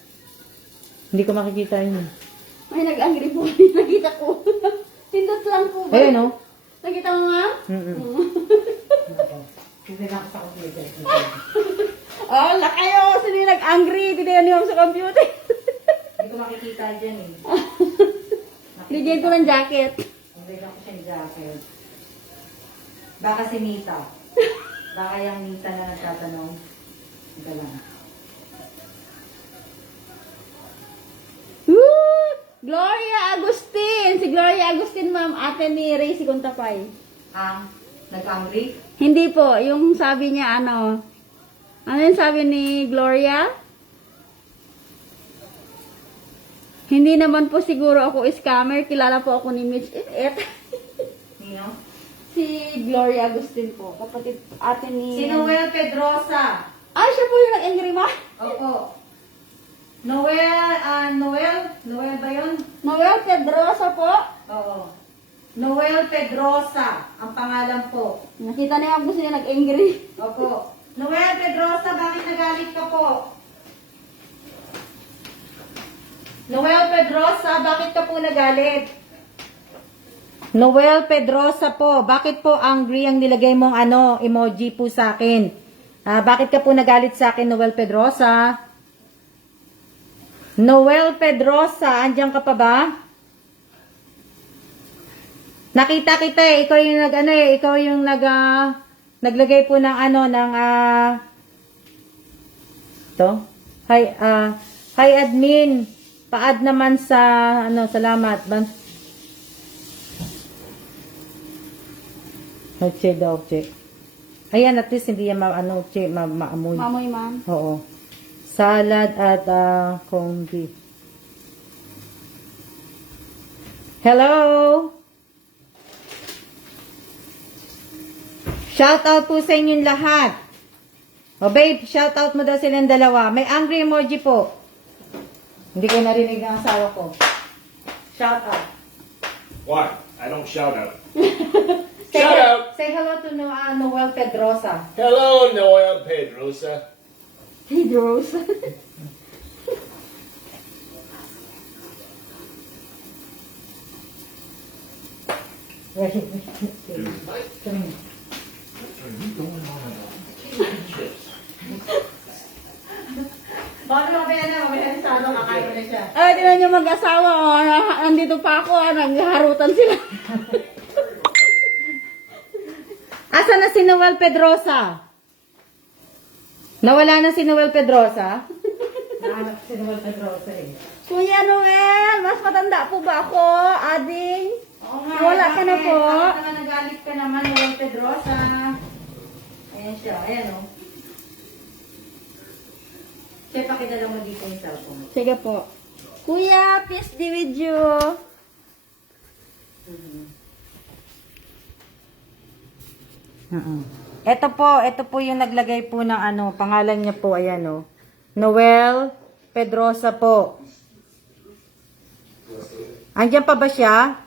Hindi ko makikita yun. May nag-angry po. Nakita ko. Pindot lang po ba? Ayun, no? Nakita mo nga? Hindi lang sa computer. Oh, lakayo. Sino yung nag-angry? Tinayan niyo sa computer. Hindi ko makikita dyan eh. Bigyan ko ng jacket. Hindi lang ko siya yung jacket. Baka si Mita. Baka yung Mita na nagtatanong. Ito lang. Woo! Gloria Agustin. Si Gloria Agustin, ma'am. Ate ni Ray Siguntapay. Nag-angry? Hindi po. Yung sabi niya, ano yung sabi ni Gloria? Hindi naman po siguro ako scammer. Kilala po ako ni Mitch It. Sino? Si Gloria Agustin po. Kapatid ate ni... Si Noel Pedrosa. Ah, siya po yung nag-angry ma? Opo. Noel ba yun? Noel Pedrosa po. Oo. Noel Pedrosa, ang pangalan po. Nakita niya ang gusto niya nag-angry. Opo. Noel Pedrosa, bakit nagalit ka po? Noel Pedrosa, bakit ka po nagalit? Noel Pedrosa po, bakit po angry ang nilagay mong emoji po sa akin? Bakit ka po nagalit sa akin, Noel Pedrosa? Noel Pedrosa, andyan ka pa ba? Nakita kita eh, ikaw yung ikaw yung naglagay po ng to. Hi admin. Pa-add naman sa salamat. Check daw, check. Ayan, at least hindi yan maamoy. Mamoy, ma'am. Oo. Salad at corned beef. Hello? Shout out po sa inyong lahat. O babe, shout out mo daw silang dalawa. May angry emoji po. Hindi ko narinig ang asawa ko. Shout out. What? I don't shout out. Shout out. Say hello to Noel Pedrosa. Hello, Noel Pedrosa. Pedrosa. Bakit mamaya na sa kakain na siya. Ay, tinan niyo mag-asawa. Nandito pa ako. Nagharutan sila. si Noel Pedrosa? Nawala na si Noel Pedrosa? Nahanap si Noel Pedrosa eh. Kuya Noel, mas matanda po ba ako, ading? Oo nga, Wala ka na po. Bakit naman nagalit ka naman, Noel Pedrosa? Ayan siya, ayan o. Siya, pakidala mo dito yung cellphone. Sige po. Kuya, peace be with you. Ito po yung naglagay po ng ano, pangalan niya po, ayan o. Noel Pedrosa po. Andiyan pa ba siya?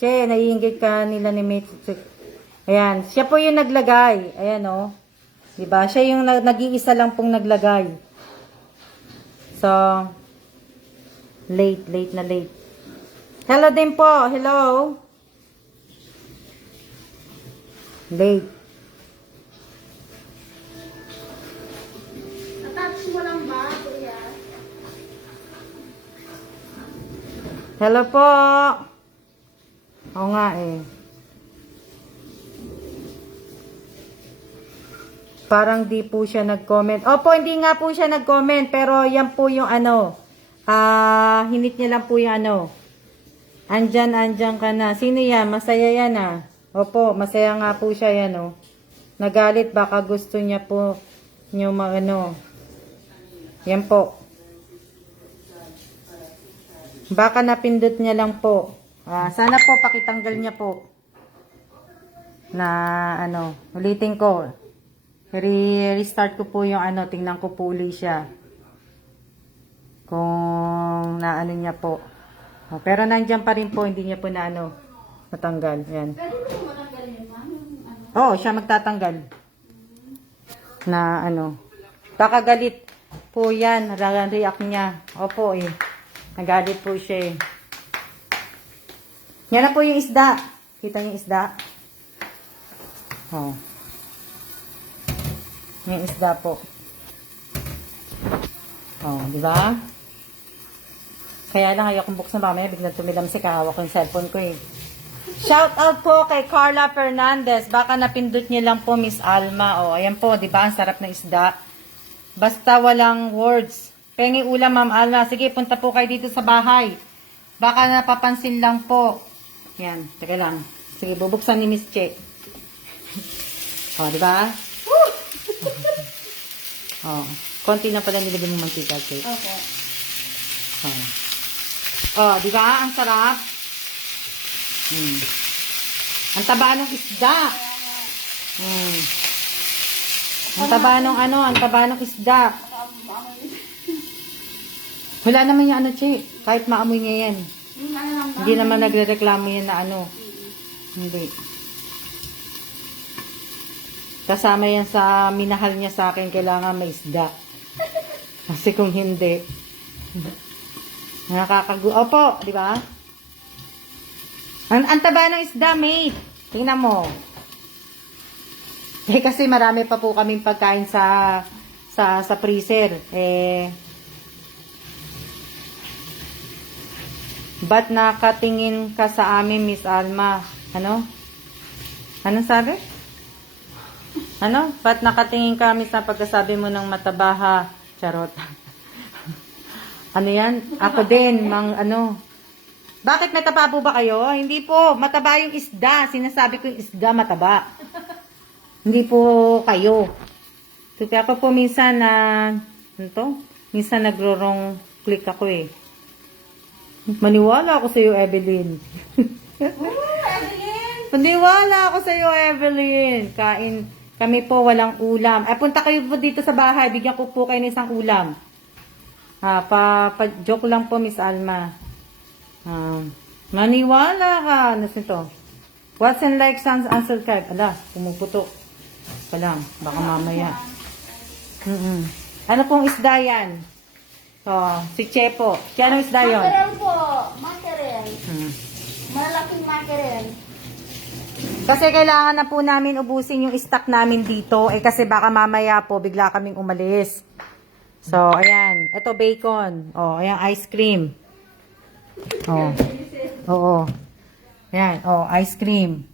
Che, naiinggit ka nila ni Mate. Ayan, siya po yung naglagay. Ayan o. Diba? Siya yung nag-iisa lang pong naglagay. So, late na late. Hello din po. Hello. Late. Attach mo lang ba, kuya? Hello po. Oo nga eh. Parang di po siya nag-comment. Opo, hindi nga po siya nag-comment. Pero yan po yung ano. Hinit niya lang po yung ano. Andyan ka na. Sino yan? Masaya yan ah. Opo, masaya nga po siya yan oh. Nagalit, baka gusto niya po nyo ano. Yan po. Baka napindot niya lang po. Sana po pakitanggal niya po. Na ano, ulitin ko. Restart ko po yung ano, tingnan ko po uli siya. Kung naano niya po. Pero nandiyan pa rin po, hindi niya po na ano, matanggal. Yan. Pwede mo matanggal yun, ma'am? Ano? Oo, siya magtatanggal. Na ano. Kakagalit po yan, react niya. Opo eh. Nagalit po siya eh. Yan na po yung isda. Kita niyo yung isda? Oh. Yung isda po. Oh, di ba? Kaya lang ayokong buksan mamaya, biglang tumilamsik, hawak ko yung cellphone ko eh. Shout out po kay Carla Fernandez. Baka napindot niyo lang po, Miss Alma. Oh, ayan po, di ba? Ang sarap ng isda. Basta walang words. Pengi ulam, Ma'am Alma. Sige, punta po kayo dito sa bahay. Baka napapansin lang po. Yan, teka lang. Sige, bubuksan ni Miss Che. Oh, di ba? Oh, konti na pala nilagay mo mantika, Che. Okay. Oh. Oh, di ba? Ang sarap. Ang taba ng isda. Ang taba ng ano, ang taba ng isda. Wala naman yung ano, Che. Kahit maamoy niya yan. Yung ano lang ba? Hindi naman nagre-reklamo yan na ano. Hindi. Kasama yan sa minahal niya sa akin, kailangan may isda. Kasi kung hindi, Opo, di ba? Ang taba ng isda, mate. Tingnan mo. Eh, kasi marami pa po kaming pagkain sa freezer. Ba't nakatingin ka sa amin, Miss Alma? Ano? Anong sabi? Ano? Ba't nakatingin ka, Miss, na pagkasabi mo ng matabaha? Charot. Ano yan? Ako din, ano. Bakit mataba po ba kayo? Hindi po. Mataba yung isda. Sinasabi ko yung isda mataba. Hindi po kayo. So, kaya ako po minsan minsan nagro-wrong click ako eh. Maniwala ako sa iyo, Evelyn. Evelyn! Maniwala ako sa iyo, Evelyn. Kami po walang ulam. Punta kayo po dito sa bahay. Bigyan ko po kayo ng isang ulam. Joke lang po, Miss Alma. Maniwala ka. Ano ito? What's and like, sounds, unsubscribe. Ala, pumuputok. Pa lang. Baka mamaya. Ano pong isda yan? Si Chepo. Kaya anong isda yun? Mackerel po. Mackerel. Malaking mackerel. Kasi kailangan na po namin ubusin yung stock namin dito. Kasi baka mamaya po bigla kaming umalis. So, ayan. Ito bacon. Ayan, ice cream. Oo. Ayan, ice cream.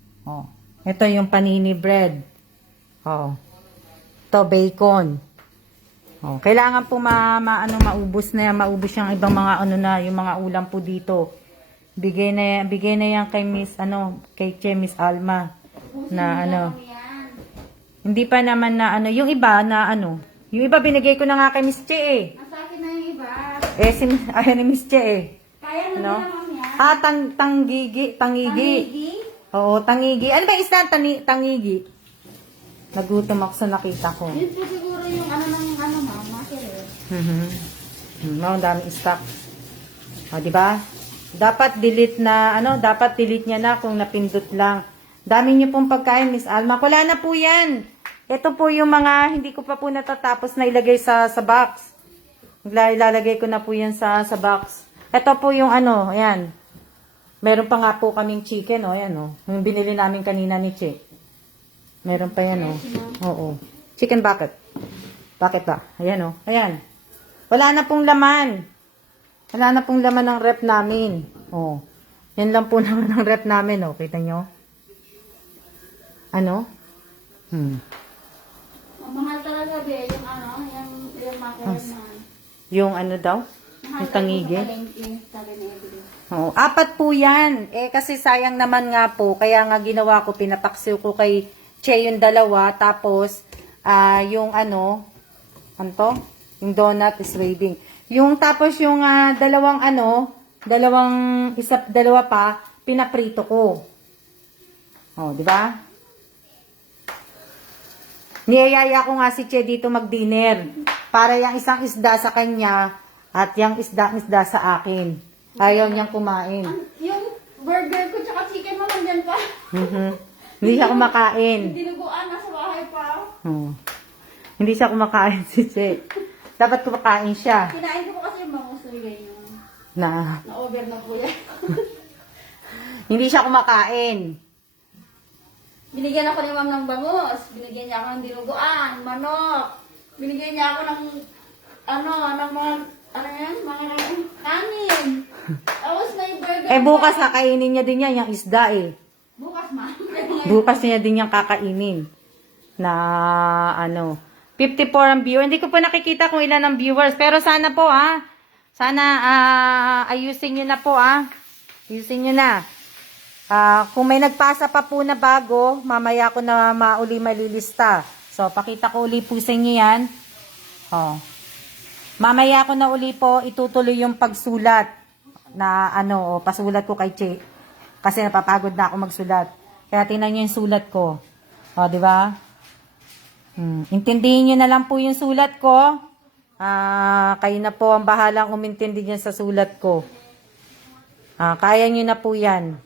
Ito yung panini bread. Oh. To bacon. Oh, kailangan po maubos yung ibang mga ano na, yung mga ulam po dito. Bigay na yan kay Miss Alma na ano. Hindi pa naman na ano, yung iba na ano, yung iba binigay ko na nga kay Miss Che eh. Nasa akin na yung iba. Ayun ni Miss Che eh. Kaya na Ano? nila yan. Tangigi. Tanigi? Oo, tangigi. Ano ba yung isda tangigi? Nagutom ako sa nakita ko. Yun po siguro yung mama, sir. Ang daming stock. O, di ba? Dapat delete niya na kung napindot lang. Dami niyo pong pagkain, Miss Alma. Wala na po yan. Ito po yung mga hindi ko pa po natatapos na ilagay sa box. Ilalagay ko na po yan sa box. Ito po yung ayan. Meron pa nga po kaming chicken, ayan, yung binili namin kanina ni Che. Meron pa yan, Oo. Chicken bucket. Bakit ba? Ayan, ayan. Wala na pong laman. Wala na pong laman ng rep namin. Yan lang po naman ang rep namin, Kita nyo? Ano? Mahal talaga, be. Yung macaroni. Yung ano daw? Yung tangigi? Sabi ni Evelyn. Oo, 4 po yan. Kasi sayang naman nga po. Kaya nga ginawa ko, pinapaksiw ko kay Che yung 2. Tapos, yung yung donut is waiting. Tapos yung dalawa pa, pinaprito ko. Di ba? Niyayaya ko nga si Che dito mag-dinner. Para yung isang isda sa kanya at yung isda sa akin. Ayaw niyang kumain. Yung burger ko tsaka chicken mo nandyan pa. Hindi siya kumakain. Dinuguan, nasa bahay pa. Hindi siya kumakain si Che. Dapat kumakain siya. Kinain ko po kasi yung bangus na bigay niyo. Na-over na po yan. Hindi siya kumakain. Binigyan ako ni ma'am ng bangus. Binigyan niya ako ng dinuguan, manok. Binigyan niya ako ng mga kanin. Tapos may burger. Bukas kakainin niya din yan, yung isda Bukas, ma'am. Bukas niya din yung kakainin. Na 54 ang viewer. Hindi ko pa nakikita kung ilan ang viewers. Pero sana po sana ayusin nyo na po Ayusin nyo na. Kung may nagpasa pa po na bago, mamaya ko na malilista. So, pakita ko uli po sa inyo yan. Mamaya ko na uli po itutuloy yung pagsulat na pasulat ko kay Che. Kasi napapagod na ako magsulat. Kaya tingnan niyo yung sulat ko. Di ba? Intindihin niyo na lang po yung sulat ko. Kayo na po ang bahalang umintindi niyan sa sulat ko. Kaya niyo na po yan.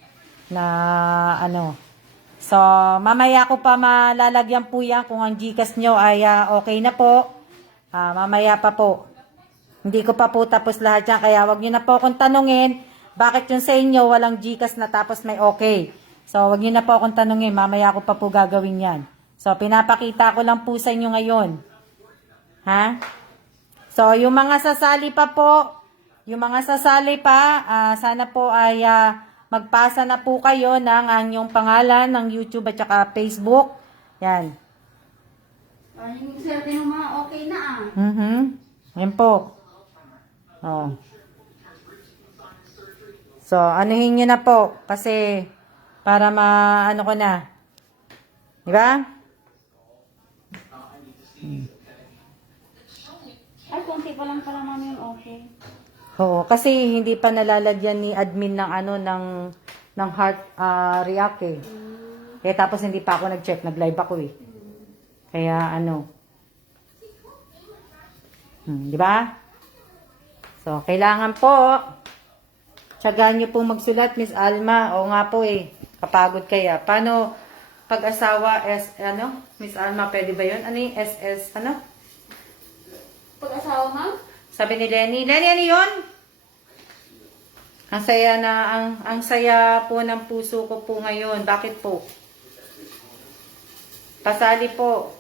So, mamaya ko pa malalagyan po yan kung ang GCash nyo ay okay na po. Mamaya pa po. Hindi ko pa po tapos lahat yan. Kaya wag nyo na po akong tanungin bakit yung sa inyo walang GCash na tapos may okay. So, wag nyo na po akong tanungin. Mamaya ko pa po gagawin yan. So, pinapakita ko lang po sa inyo ngayon. So, yung mga sasali pa po, sana po ay magpasa na po kayo ng inyong pangalan ng YouTube at saka Facebook. Yan. Yung swerte ng mga okay na Yan po. So, anuhin nyo na po. Kasi, para ko na. Diba? Ay, konti pa lang pala mami yung okay. Oo, kasi hindi pa nalalagyan ni admin ng heart react tapos hindi pa ako nag-check, nag-live ako Kaya di ba? So, kailangan po tiyagaan niyo po magsulat, Miss Alma. Oo nga po kapagod kaya. Paano pag-asawa Miss Alma, pwede ba 'yun? Ano yung SS Pag-asawa, ma'am? Sabi ni Lenny, ano yun? Ang saya po ng puso ko po ngayon. Bakit po? Pasali po.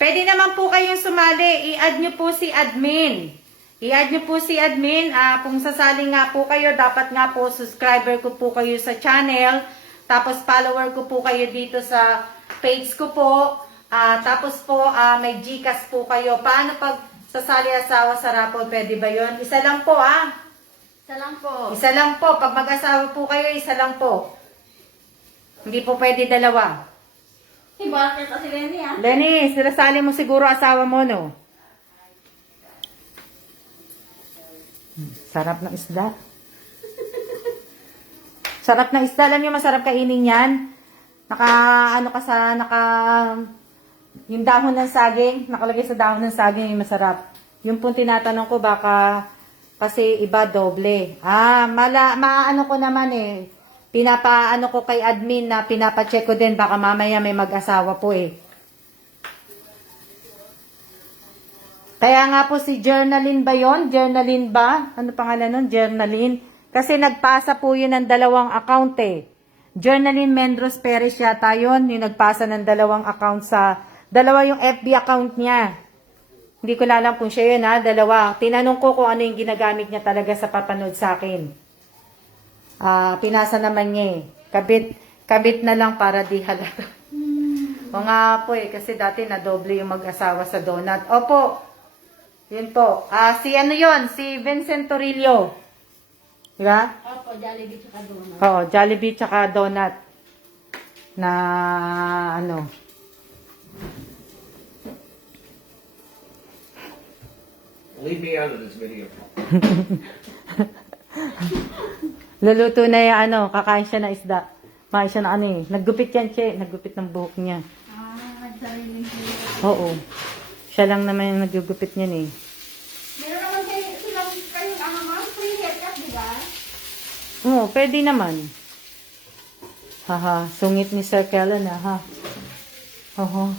Pwede naman po kayong sumali. I-add nyo po si admin. Kung sasali nga po kayo, dapat nga po subscriber ko po kayo sa channel. Tapos follower ko po kayo dito sa page ko po. Tapos po, may GCash po kayo. Paano pag sasali asawa sa raffle? Pwede ba yun? Isa lang po, Isa lang po. Isa lang po. Pag mag-asawa po kayo, isa lang po. Hindi po pwede dalawa. Bakit kasi Lenny Lenny, sinasali mo siguro asawa mo, no? Sarap ng isda. Sarap ng isda. Alam niyo, masarap kainin yan. Yung dahon ng saging, nakalagay sa dahon ng saging, yung masarap. Yung pong tinatanong ko, baka kasi iba doble. Maano ko naman pinapaano ko kay admin na pinapacheck ko din, baka mamaya may mag-asawa po Kaya nga po si Journaline ba yon? Journaline ba? Ano pangalan nun? Journaline. Kasi nagpasa po yun ng 2 account Journaline Mendros Perez yata yun. Yung nagpasa ng 2 account sa... 2 yung FB account niya. Hindi ko alam kung siya yun 2. Tinanong ko kung ano yung ginagamit niya talaga sa papanood sa akin. Pinasa naman niya Kabit na lang para di halata. O nga po kasi dati na doble yung mag-asawa sa donut. Opo. Yun po. Si ano yun? Si Vincent Torillo. Diba? Opo, Jollibee tsaka donut. Oo, Jollibee tsaka donut. Na ano. Leave me out of this video. Luluto na yung kakain siya na isda. Makain siya na Naggupit yan, Che. Naggupit ng buhok niya. Sariling Oo. Siya lang naman yung naggugupit niyan Meron naman kayong free haircut, di ba? Oo, pwede naman. Haha, sungit ni Sir Kellen Oho.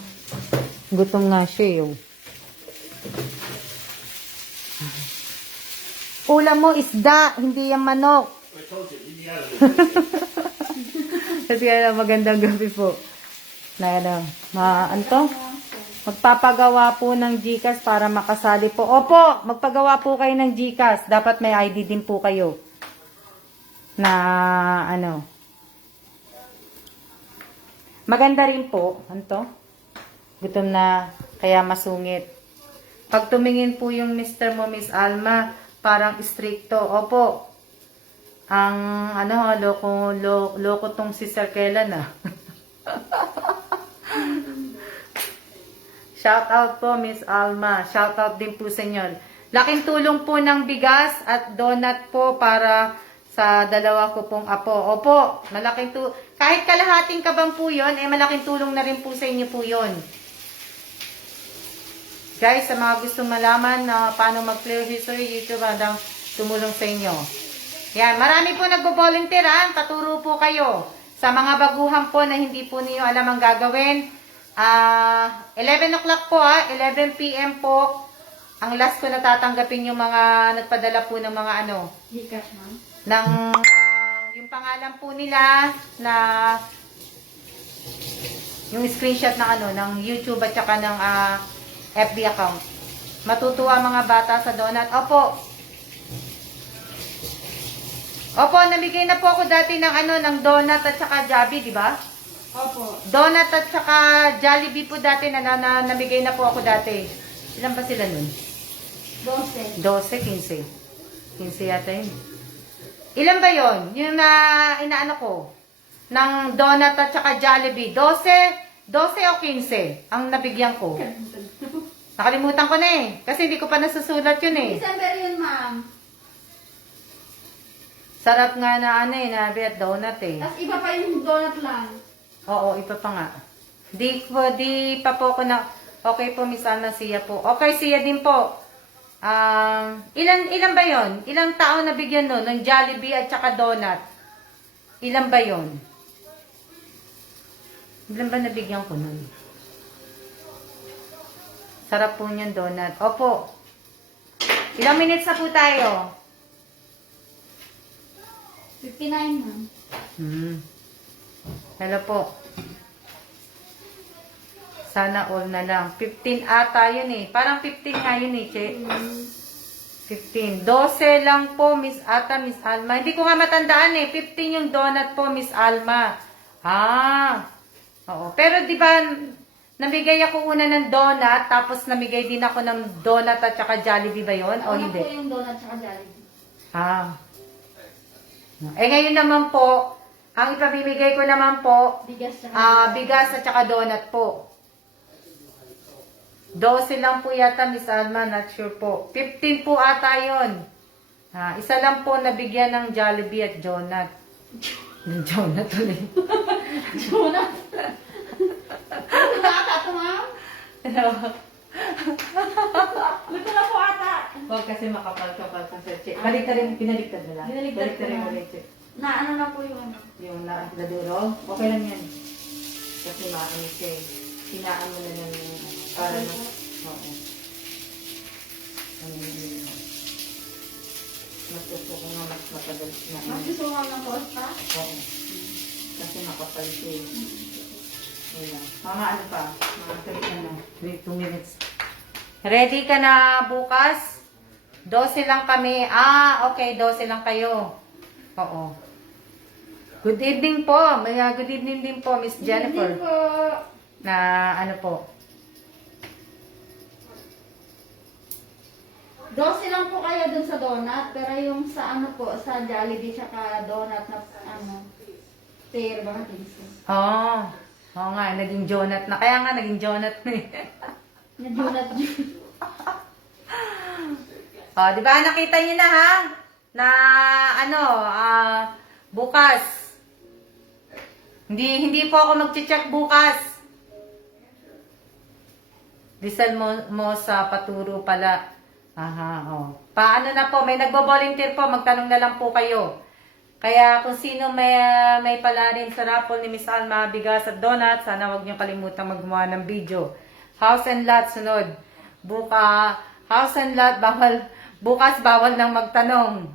Gutom nga siya Ulam mo isda, hindi yung manok. I told you, leave me out of this video. Kasi magandang gabi po. Magpapagawa po ng GCash para makasali po. Opo, magpagawa po kayo ng GCash. Dapat may ID din po kayo. Maganda rin po. Gutom na, kaya masungit. Pag tumingin po yung Mr. mo, Miss Alma, parang stricto. Opo. Ang loko tong si Sir Kellan Shout out po, Miss Alma. Shout out din po sa inyo. Laking tulong po ng bigas at donut po para sa 2 ko pong apo. Opo, malaking tulong. Kahit kalahating kabang po yun, malaking tulong na rin po sa inyo po yun. Guys, sa mga gustong malaman na paano mag-clear history, YouTube hanggang tumulong sa inyo. Yan, marami po nagbo-volunteer paturo po kayo. Sa mga baguhan po na hindi po niyo alam ang gagawin, 11 o'clock po 11 PM po. Ang last ko natatanggapin yung mga nagpadala po ng mga GCash, ma'am. ng yung pangalan po nila na yung screenshot ng YouTube at saka ng FB account. Matutuwa mga bata sa donut. Opo, namigay na po ako dati ng donut at saka Jollibee, di ba? Opo. Donut at saka Jollibee po dati namigay na po ako dati. Ilan ba sila nun? 12. 12, 15. 15 yata yun. Ilan ba yun? Yung inaano ko? Ng donut at saka Jollibee. 12 o 15 ang nabigyan ko. Nakalimutan ko na kasi hindi ko pa nasusulat yun December yun, ma'am. Sarap nga na nabi at donut Tapos iba pa yung donut lang. Oo, iba pa nga. Di pa po ako na... Okay po, Miss Alma, siya po. Okay, siya din po. Ilan ba yon? Ilang tao nabigyan nun ng Jollibee at saka donut? Ilan ba yon? Ilan ba nabigyan ko nun? Sarap po niyan donut. Opo. Ilang minutes na po tayo? 59, ma'am. Hello po. Sana all na lang. 15 ata yun Parang 15 nga yun Che. 15. 12 lang po, Miss Alma. Hindi ko nga matandaan 15 yung donut po, Miss Alma. Oo. Pero di ba namigay ako una ng donut, tapos namigay din ako ng donut at saka Jollibee ba yun? O Ano hindi? po yung donut tsaka Jollibee? Ah. Eh ngayon naman po, ang ipamimigay ko naman po, Bigas tsaka bigas at saka donut po. 12 lang po yata, Miss Alma, not sure po. 15 po ata yun. Isa lang po nabigyan ng Jollibee at donut. Donut ulit. donut. Luto ata ito, ma'am? Luto na po ata. Huwag kasi makapal-kapal sa check. Pinaliktad na lang. Binaligtad ko Baliktarin na. mo rin check. Na ano na po yung ano? Yung nakaduro, okay lang yan. Kasi maano siya eh. Sinaan mo na ng para na. Oo. Ano yun? Mas gusto ko nga mas matagal na. Mas gusto mo ng tosta? Oo. Kasi makapal siya eh. Ayan. Mga ano pa? Mga 2 minutes. Ready ka na bukas? 12 lang kami. Okay. 12 lang kayo. Oo. Good evening po. Good evening din po, Miss Jennifer. Hindi po. Na ano po? 12 lang po kayo dun sa donut, pero yung sa ano po, sa Jollibee tsaka donut na ano, pair ba 15? Oo nga, naging donut na. Kaya nga, naging donut na eh. Na donut Di ba nakita niyo na ha? Na ano, bukas. Hindi po ako magche-check bukas. Disal mo sa paturo pala. Paano na po, may nagbo-volunteer po, magtanong na lang po kayo. Kaya kung sino may pala rin sa raffle ni Miss Alma, bigas at donut, sana wag niyo kalimutang maggumawa ng video. House and lot sunod. House and lot, bukas bawal nang magtanong.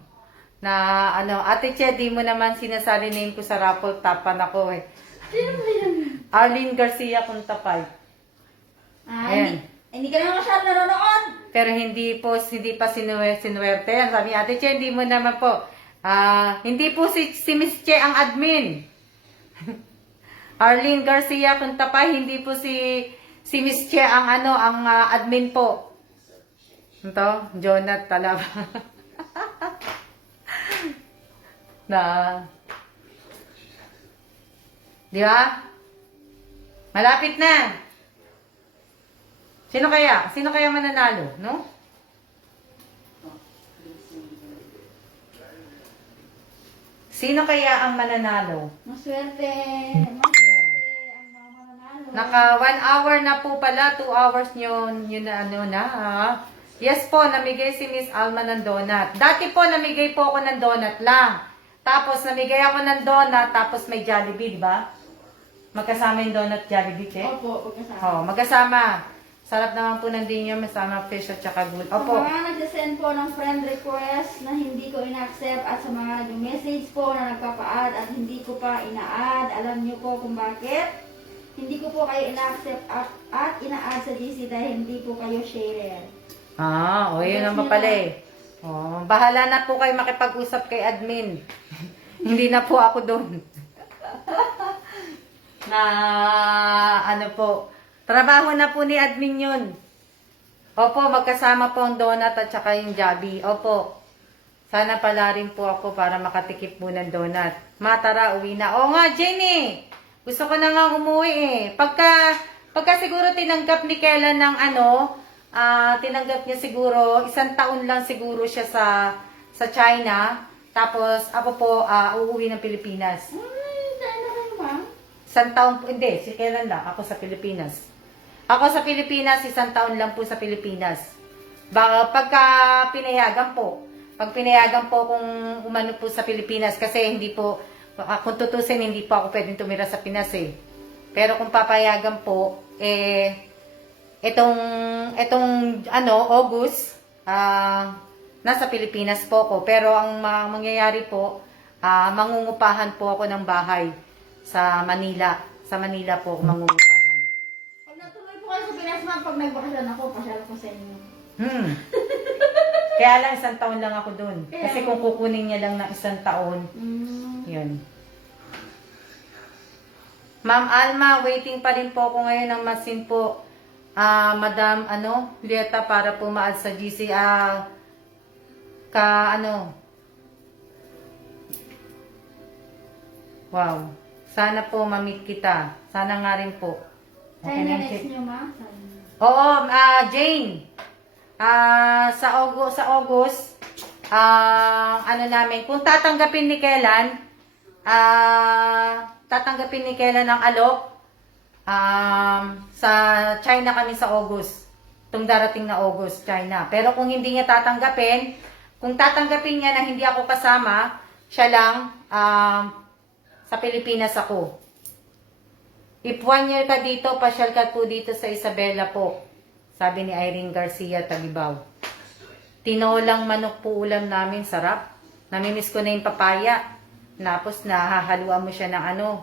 Na ano, Ate Che, di mo naman sinasali name ko sa raffle, tapan ako eh. Sino ba yan? Arlene Garcia Kuntapay. Ayan. Hindi ka naman masyadong nanonood. Pero hindi pa sinuwerte. Sabi ni Ate Che, hindi mo naman po. Hindi po si Miss Che ang admin. Arlene Garcia Kuntapay, hindi po si Miss Che ang admin po. Ito, Jonat Talaba. Di ba? Malapit na. Sino kaya mananalo, no? Sino kaya ang mananalo? Maswerte ang mga mananalo. Naka 1 hour na po pala, 2 hours yun na ha? Yes po, namigay si Miss Alma ng donut. Dati po, namigay po ako ng donut lang. Tapos, namigay ako ng donut, tapos may Jollibee, di ba? Magkasama yung donut Jollibee, eh? Opo, pagkasama. Magkasama. Sarap naman po ng dinyo, masama fish at saka gul. Sa Opo. mga nagsasend po ng friend request na hindi ko ina-accept at sa mga nag-message po na nagpapa-add at hindi ko pa ina-add, alam niyo po kung bakit? Hindi ko po kayo ina-accept at ina-add sa GC dahil hindi po kayo sharer. Yun naman pala eh. Bahala na po kayo makipag-usap kay admin. Hindi na po ako doon. Na ano po, trabaho na po ni admin yun. Opo, magkasama po ang donut at saka yung Jollibee. Opo. Sana pala rin po ako para makatikip po ng donut. Matara, uwi na. Oo nga, Jenny! Gusto ko na nga umuwi eh. Pagka siguro tinanggap ni Kela ng tinanggap niya siguro, 1 taon lang siguro siya sa China. Tapos ako po uuwi ng Pilipinas. Ano kayo, ma'am? 1 taon po, hindi, si Kailan lang, ako sa Pilipinas. Ako sa Pilipinas, 1 taon lang po sa Pilipinas. Pagka pinayagan po, pag pinayagan po kung umano po sa Pilipinas, kasi hindi po, kung tutusin, hindi po ako pwedeng tumira sa Pinas eh. Pero kung papayagan po, itong August, nasa Pilipinas po ako. Pero ang mangyayari po, mangungupahan po ako ng bahay sa Manila. Sa Manila po ako mangungupahan. Pag natuloy po kayo sa Pinas, ma'am, pag nagbakasyon ako, pasyal ko sa inyo. Kaya lang 1 taon lang ako dun. Kasi kung kukunin niya lang ng 1 taon, yun. Ma'am Alma, waiting pa rin po ako ngayon ng masin po. Madam, Lieta, para po maad sa GC. Wow. Sana po ma-meet kita. Sana nga rin po. Sa'yo na na, next Jane? nyo, ma? Oo, Jane. Sa August, namin, kung tatanggapin ni Kellan, ng alok, sa China kami sa August. Itong darating na August, China. Pero kung hindi niya tatanggapin, kung tatanggapin niya na hindi ako kasama, siya lang, sa Pilipinas ako. If 1 year ka dito, pasyal ka po dito sa Isabela po. Sabi ni Irene Garcia, Tagibaw. Tinolang manok po ulam namin, sarap. Namimiss ko na yung papaya. Tapos nahahaluan mo siya ng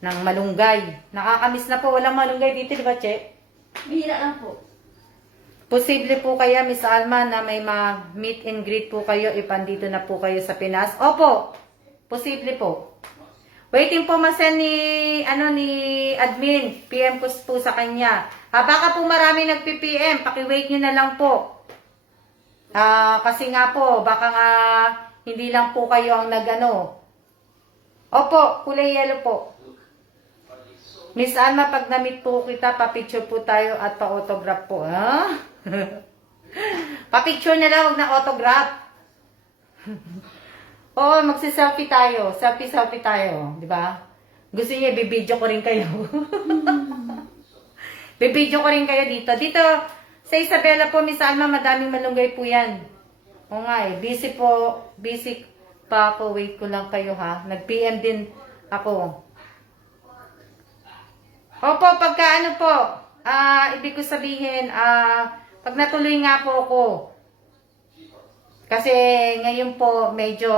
ng malunggay. Nakakamiss na po, walang malunggay dito, di ba, Che? Bihira lang po. Posible po kaya, Miss Alma, na may meet and greet po kayo if andito na po kayo sa Pinas? Opo, posible po. Waiting po masend ni admin. PM ko po sa kanya. Baka po marami nagpi-PM. Paki-wait nyo na lang po. Kasi nga po, baka nga hindi lang po kayo ang Opo, kulay yellow po. Miss Alma, pag na-meet po kita, pa-picture po tayo at pa-autograph po. Ha? Pa-picture na lang, huwag na autograph. Oo, magsi-selfie tayo. Selfie tayo. Di ba? Gusto niya, bibidyo ko rin kayo. Bibidyo ko rin kayo dito. Dito, sa Isabela po, Miss Alma, madaming malunggay po yan. Oo nga eh. Busy pa ako. Wait ko lang kayo ha. Nag-PM din ako. Opo, pagka ibig ko sabihin, pag natuloy nga po ako, kasi ngayon po medyo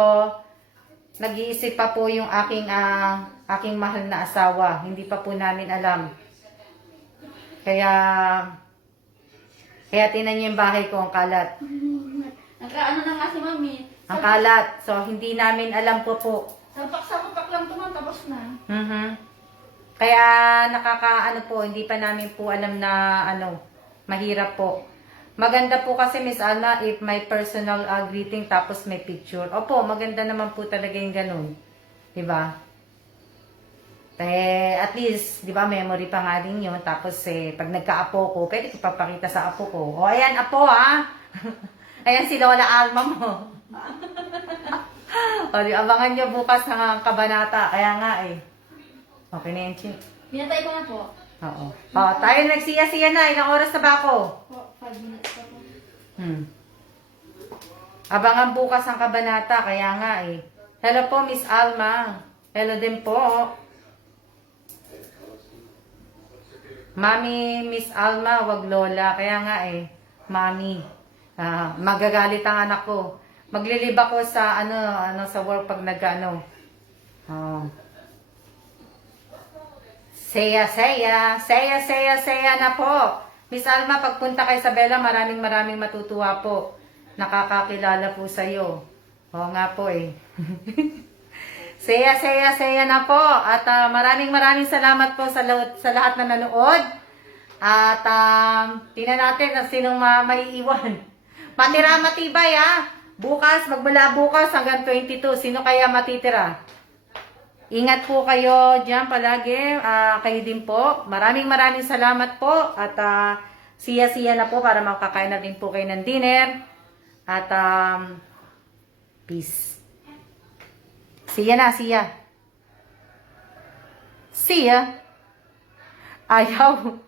nag-iisip pa po yung aking mahal na asawa. Hindi pa po namin alam. Kaya tinan niyo yung bahay ko, ang kalat. Nagkaano na nga si Mami. Ang kalat. So, hindi namin alam po. Sapak lang ito, tapos na. Kaya hindi pa namin po alam na mahirap po. Maganda po kasi, Miss Alma, if may personal greeting tapos may picture. Opo, maganda naman po talaga yung ganun. Diba? At least, diba, memory pa nga din yun. Tapos, pag nagka-apo ko, pwede ko papakita sa apo ko. O, ayan, apo, ha? Ayan si Lola Alma mo. O, abangan nyo bukas ng kabanata. Kaya nga, Okay na yan, Chick. Pinatay ko na po. Oo. Tayo nagsiya-siya na. Ilang oras na ba ako? 5 minutes pa po. Abangan bukas ang kabanata, kaya nga Hello po, Miss Alma. Hello din po. Mami, Miss Alma, wag Lola. Kaya nga Mami. Magagalit ang anak ko. Maglilib ako sa sa work pag Saya na po. Miss Alma, pagpunta kay Isabela, maraming matutuwa po. Nakakakilala po sa'yo. Oo nga po Saya na po. At maraming salamat po sa lahat na nanood. At tingnan natin na sinong maiiwan. Matira matibay Bukas, magmula bukas hanggang 22. Sino kaya matitira? Ingat po kayo dyan palagi. Kayo din po. Maraming salamat po. At siya na po para makakain na din po kayo ng dinner. At peace. Siya. Ayaw.